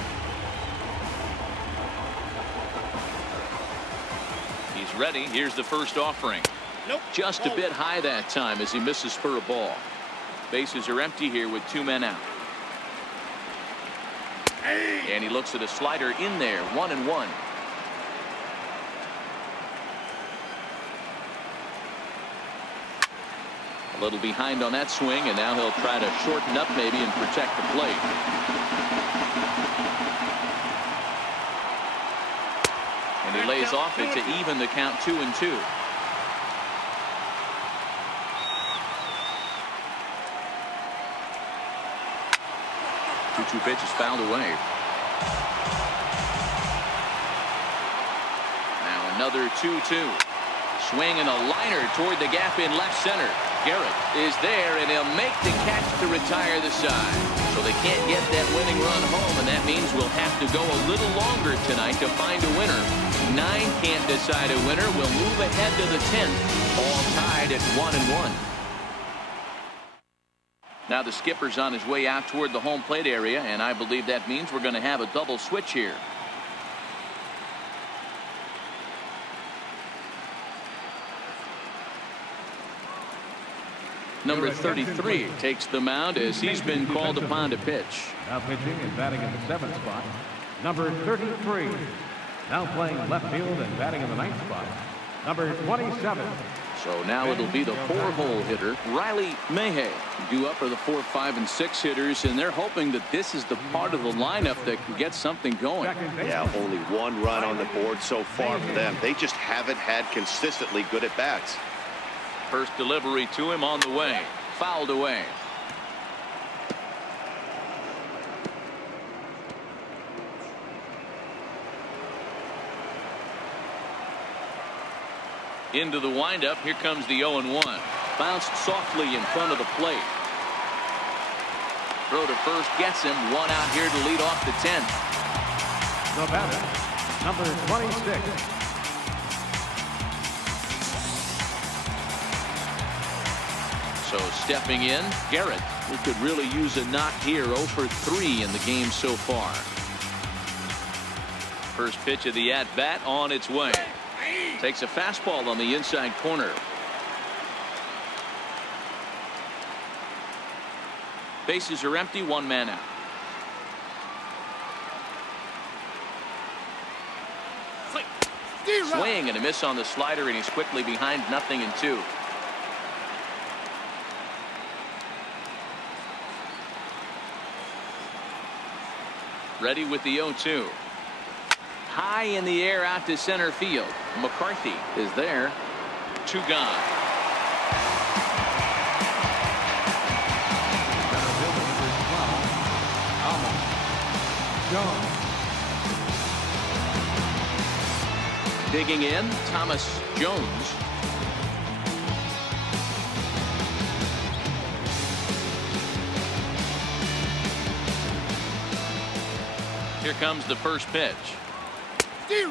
He's ready. Here's the first offering. Nope. Just a bit high that time as he misses for a ball. Bases are empty here with 2 men out. And he looks at a slider in there. 1-1. A little behind on that swing, and now he'll try to shorten up maybe and protect the plate. And he lays off it to even the count 2-2. 2-2 pitch is fouled away. Now another 2-2. Swing and a liner toward the gap in left center. Garrett is there, and he'll make the catch to retire the side. So they can't get that winning run home, and that means we'll have to go a little longer tonight to find a winner. 9 can't decide a winner. We'll move ahead to the 10th. All tied at 1-1. Now the skipper's on his way out toward the home plate area, and I believe that means we're going to have a double switch here. Number 33 takes the mound as he's been called upon to pitch. Now pitching and batting in the 7th spot, number 33. Now playing left field and batting in the 9th spot, number 27. So now it'll be the 4-hole hitter, Riley Mayhay. Due up for the 4, 5, and 6 hitters, and they're hoping that this is the part of the lineup that can get something going. Yeah, only 1 run on the board so far for them. They just haven't had consistently good at-bats. First delivery to him on the way. Fouled away. Into the windup. Here comes the 0-1. Bounced softly in front of the plate. Throw to first gets him. 1 out here to lead off the 10th. The batter, number 26. So stepping in, Garrett, who could really use a knock here. 0 for 3 in the game so far. First pitch of the at-bat on its way. Takes a fastball on the inside corner. Bases are empty, one man out. Swing and a miss on the slider, and he's quickly behind 0-2. Ready with the 0-2. High in the air out to center field. McCarthy is there. 2 gone. Digging in, Thomas Jones. Here comes the first pitch.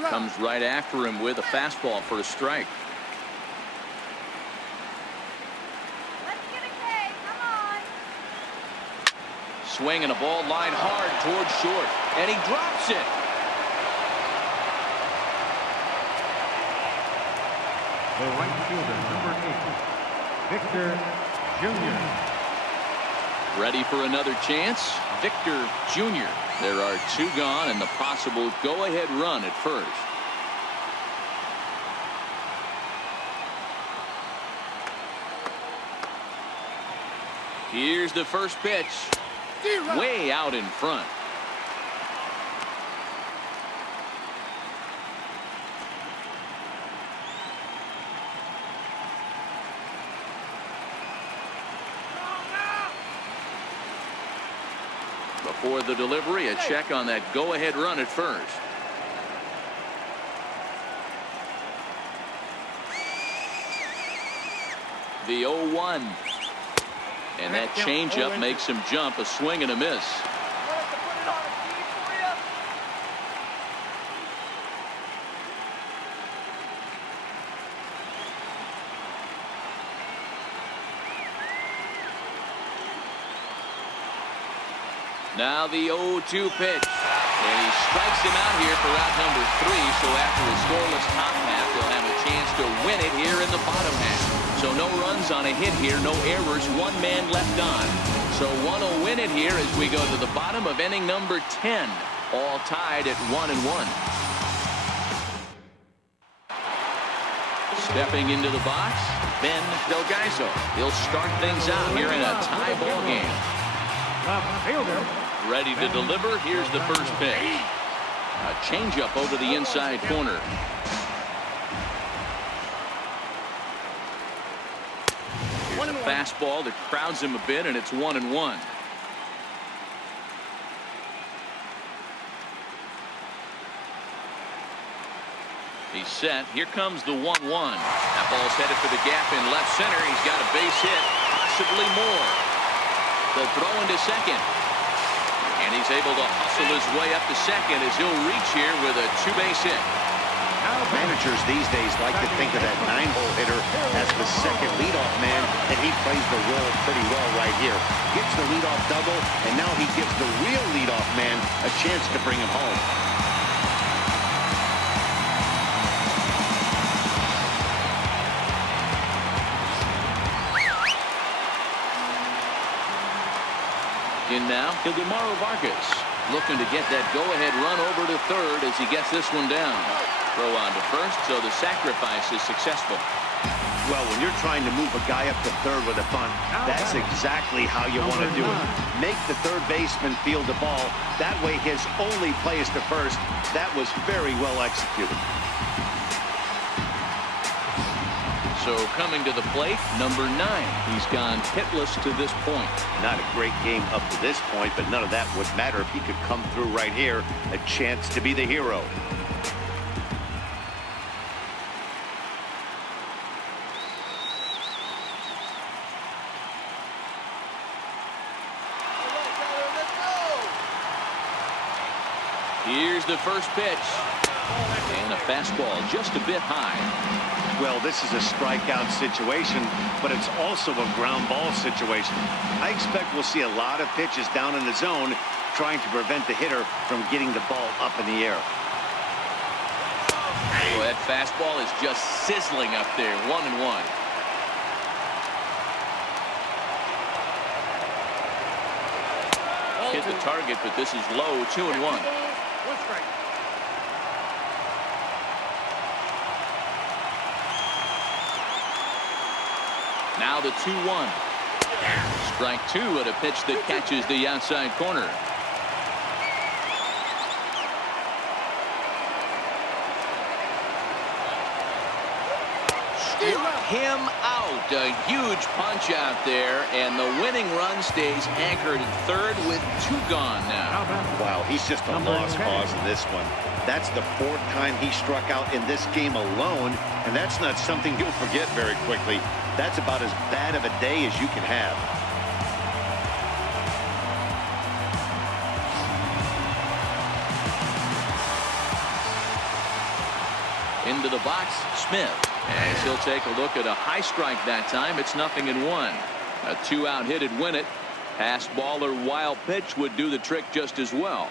Comes right after him with a fastball for a strike. Let's get a K. Come on. Swing and a ball line hard towards short, and he drops it. The right fielder, number 8, Victor Jr. Ready for another chance. Victor Jr. There are 2 gone and the possible go-ahead run at first. Here's the first pitch. Way out in front. Before the delivery, a check on that go-ahead run at first. The 0-1. And that changeup makes him jump. A swing and a miss. Now the 0-2 pitch. And he strikes him out here for out number 3. So after a scoreless top half, they'll have a chance to win it here in the bottom half. So no runs on a hit here, no errors, 1 man left on. So one will win it here as we go to the bottom of inning number 10. All tied at 1-1. Stepping into the box, Ben Delgaiso. He'll start things out here in a tie ball game. Ready to deliver. Here's the first pitch. A changeup over the inside corner. Here's a fastball that crowds him a bit, and it's 1-1. He's set. Here comes the 1-1. That ball's headed for the gap in left center. He's got a base hit, possibly more. The throw into second. And he's able to hustle his way up to second as he'll reach here with a 2-base hit. Managers these days like to think of that 9-hole hitter as the second leadoff man, and he plays the role pretty well right here. Gets the leadoff double, and now he gives the real leadoff man a chance to bring him home. In now, Ildemaro Vargas looking to get that go-ahead run over to third as he gets this one down. Throw on to first, so the sacrifice is successful. Well, when you're trying to move a guy up to third with a bunt, that's exactly how you want to do it. Make the third baseman field the ball. That way his only play is to first. That was very well executed. So coming to the plate, number 9. He's gone hitless to this point. Not a great game up to this point, but none of that would matter if he could come through right here. A chance to be the hero. Here's the first pitch. And a fastball just a bit high. Well, this is a strikeout situation, but it's also a ground ball situation. I expect we'll see a lot of pitches down in the zone trying to prevent the hitter from getting the ball up in the air. Well, that fastball is just sizzling up there. 1-1. Hit the target, but this is low. 2-1. 1 strike. Now the 2-1. Strike 2 at a pitch that catches the outside corner. Struck him out. A huge punch out there, and the winning run stays anchored at third with 2 gone now. Wow, he's just a lost cause in this one. That's the 4th time he struck out in this game alone, and that's not something you'll forget very quickly. That's about as bad of a day as you can have. Into the box, Smith. As he'll take a look at a high strike that time. It's 0-1. A 2-out hit'd win it. Pass ball or wild pitch would do the trick just as well.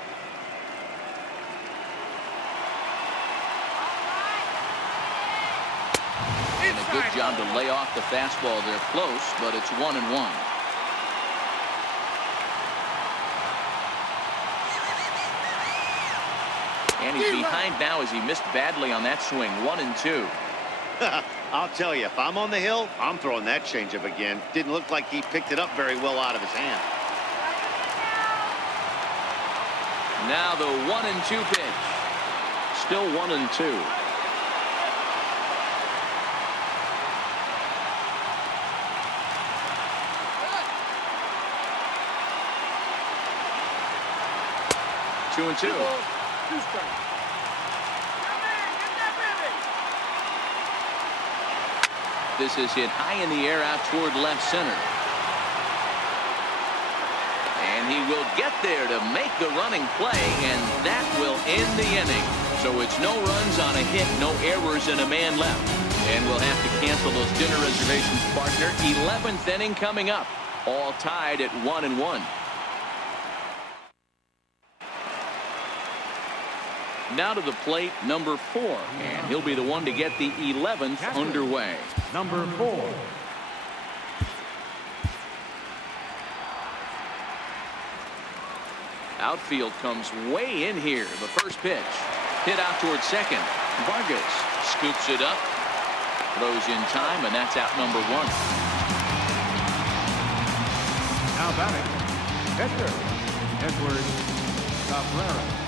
And a good job to lay off the fastball there close, but it's 1-1. And he's behind now as he missed badly on that swing. 1-2. I'll tell you, if I'm on the hill, I'm throwing that changeup again. Didn't look like he picked it up very well out of his hand. Now the 1-2 pitch. Still 1-2. Two and 2. 2 strikes. This is hit high in the air out toward left center. And he will get there to make the running play, and that will end the inning. So it's no runs on a hit, no errors, and a man left. And we'll have to cancel those dinner reservations, partner. 11th inning coming up. All tied at 1-1. Now to the plate, number 4, and he'll be the one to get the 11th underway. Number 4. Outfield comes way in here. The first pitch hit out towards second. Vargas scoops it up, throws in time, and that's out number 1. Now batting, pitcher, Edward Cabrera.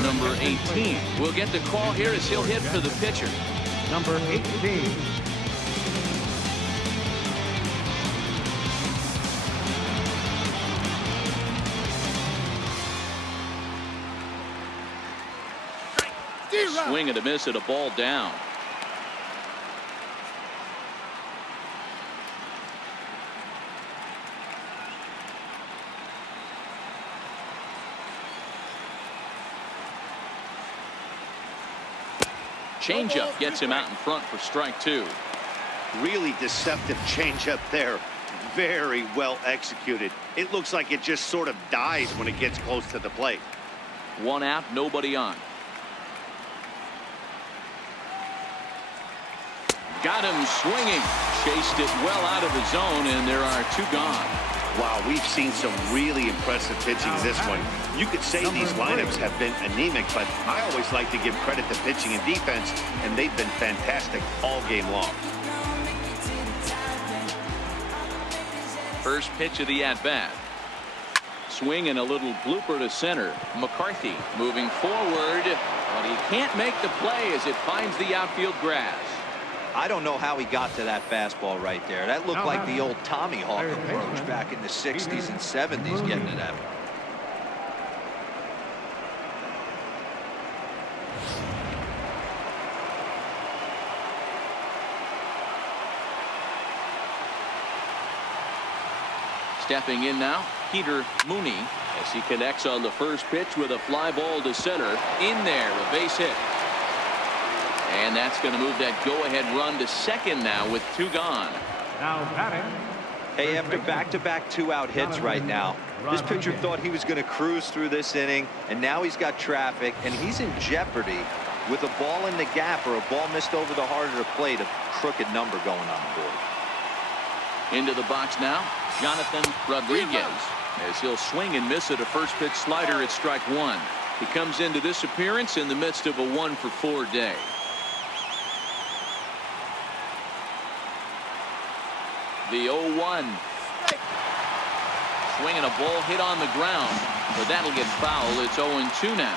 Number 18 will get the call here as he'll hit for the pitcher. Number 18. Swing and a miss at a ball down. Changeup gets him out in front for strike 2. Really deceptive changeup there. Very well executed. It looks like it just sort of dies when it gets close to the plate. 1 out, nobody on. Got him swinging. Chased it well out of the zone, and there are 2 gone. Wow, we've seen some really impressive pitching this one. You could say these lineups have been anemic, but I always like to give credit to pitching and defense, and they've been fantastic all game long. First pitch of the at-bat. Swing and a little blooper to center. McCarthy moving forward, but he can't make the play as it finds the outfield grass. I don't know how he got to that fastball right there. That looked like the old Tommy Hawk approach back in the 60s and 70s getting it at him. Stepping in now, Peter Mooney, As he connects on the first pitch with a fly ball to center. In there, a base hit. And that's going to move that go-ahead run to second now with 2 gone. Now batting. Hey, after back-to-back 2-out hits right now, this pitcher thought he was going to cruise through this inning, and now he's got traffic, and he's in jeopardy with a ball in the gap or a ball missed over the heart of the plate, a crooked number going on the board. Into the box now, Jonathan Rodriguez, as he'll swing and miss at a first pitch slider at strike 1. He comes into this appearance in the midst of a 1-for-4 day. The 0-1. Swinging a ball hit on the ground, but that'll get foul. It's 0-2 now.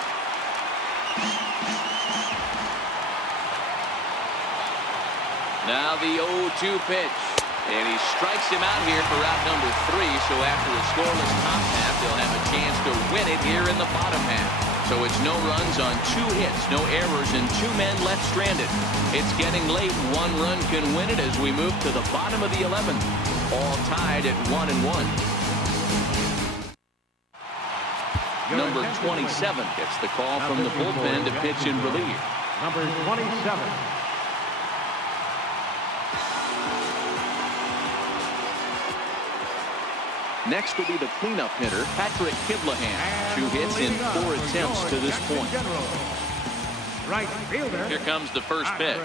Now the 0-2 pitch. And he strikes him out here for out number 3. So after a scoreless top half, they'll have a chance to win it here in the bottom half. So it's no runs on 2 hits, no errors, and 2 men left stranded. It's getting late. 1 run can win it as we move to the bottom of the 11th. All tied at 1-1. Number 27 gets the call from the bullpen to pitch in relief. Number 27. Next will be the cleanup hitter, Patrick Kiblahan. 2 hits in 4 attempts to this point. Right fielder. Here comes the first pitch.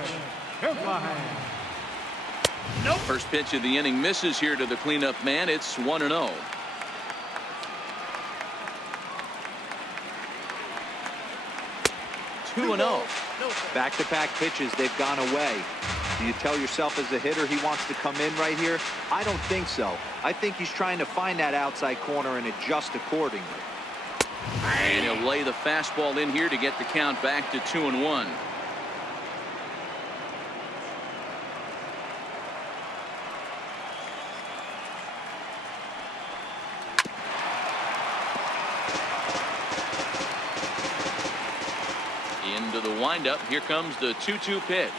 Nope. First pitch of the inning misses here to the cleanup man. It's 1-0. Back-to-back pitches, they've gone away. Do you tell yourself as a hitter he wants to come in right here? I don't think so. I think he's trying to find that outside corner and adjust accordingly. And he'll lay the fastball in here to get the count back to 2-1. Into the windup. Here comes the 2-2 pitch.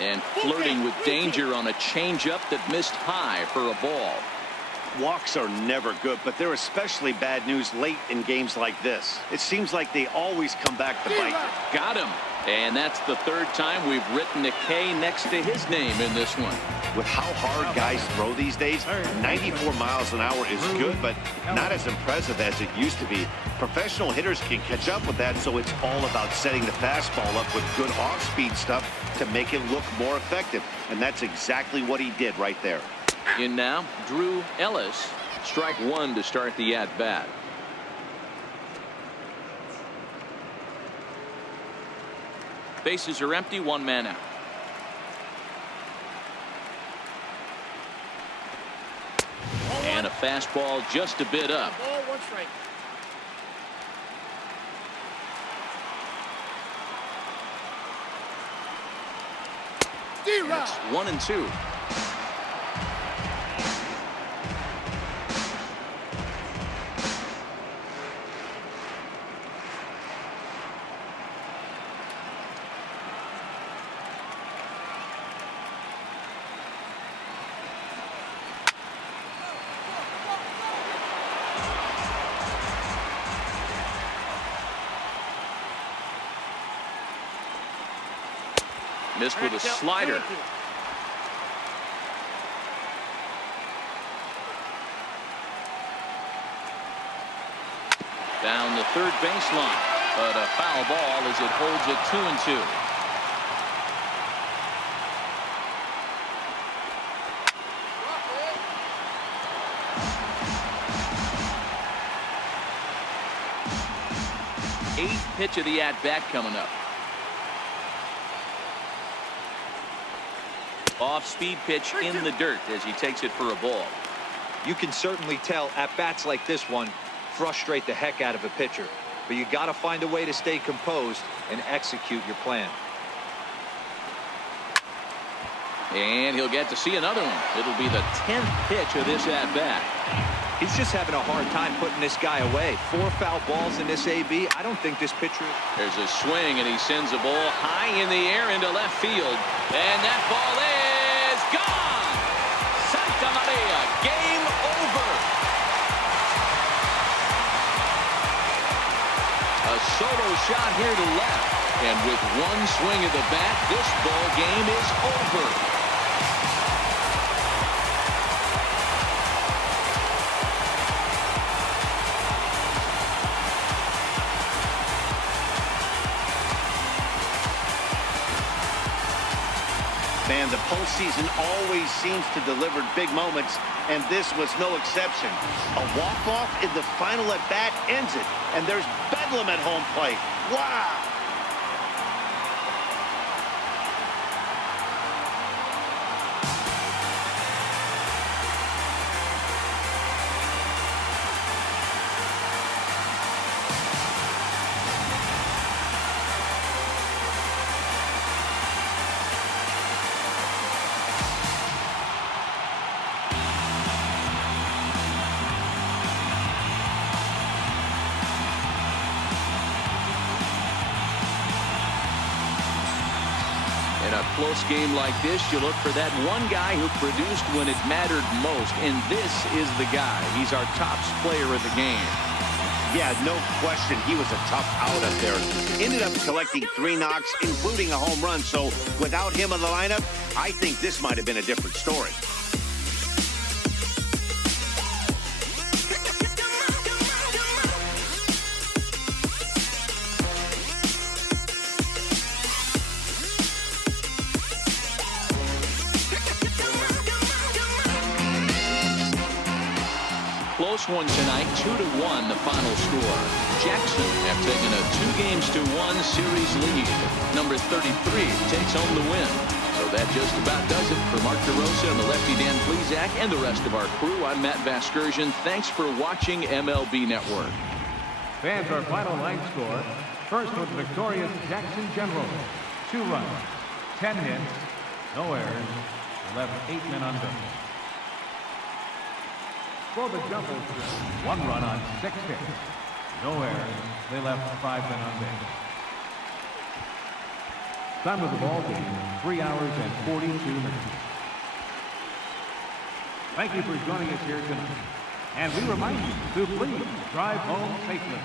And flirting with danger on a changeup that missed high for a ball. Walks are never good, but they're especially bad news late in games like this. It seems like they always come back to bite you. Got him. And that's the 3rd time we've written a K next to his name in this one. With how hard guys throw these days, 94 miles an hour is good, but not as impressive as it used to be. Professional hitters can catch up with that, so it's all about setting the fastball up with good off-speed stuff to make it look more effective. And that's exactly what he did right there. In now, Drew Ellis. Strike 1 to start the at-bat. Bases are empty, 1 man out. And a fastball just a bit up. Ball, 1 strike. It's 1-2. Missed with a slider. Down the 3rd baseline, but a foul ball as it holds it 2-2. Eighth pitch of the at-bat coming up. Off-speed pitch in the dirt as he takes it for a ball. You can certainly tell at-bats like this one frustrate the heck out of a pitcher, but you got to find a way to stay composed and execute your plan. And he'll get to see another one. It'll be the 10th pitch of this at-bat. He's just having a hard time putting this guy away. 4 foul balls in this AB. I don't think this pitcher... There's a swing, and he sends a ball high in the air into left field. And that ball is gone! Santa Maria, game over! A Soto shot here to left. And with one swing of the bat, this ball game is over. Man, the postseason always seems to deliver big moments, and this was no exception. A walk-off in the final at-bat ends it, and there's bedlam at home plate. Wow! In a close game like this, you look for that one guy who produced when it mattered most, and this is the guy. He's our top player of the game. Yeah, no question, he was a tough out up there. Ended up collecting 3 knocks, including a home run, so without him in the lineup, I think this might have been a different story. Close one tonight, 2-1 the final score. Jackson have taken a 2-games-to-1 series lead. Number 33 takes home the win. So that just about does it for Mark DeRosa and the lefty Dan Plesac and the rest of our crew. I'm Matt Vasgersian. Thanks for watching MLB Network. Fans, our final line score. First with victorious Jackson General. 2 runs, 10 hits, no errors, left 8 men on base. For the Jumbos, 1 run on 6 hits. No errors. They left 5 men on base. Time of the ball game, 3 hours and 42 minutes. Thank you for joining us here tonight. And we remind you to please drive home safely.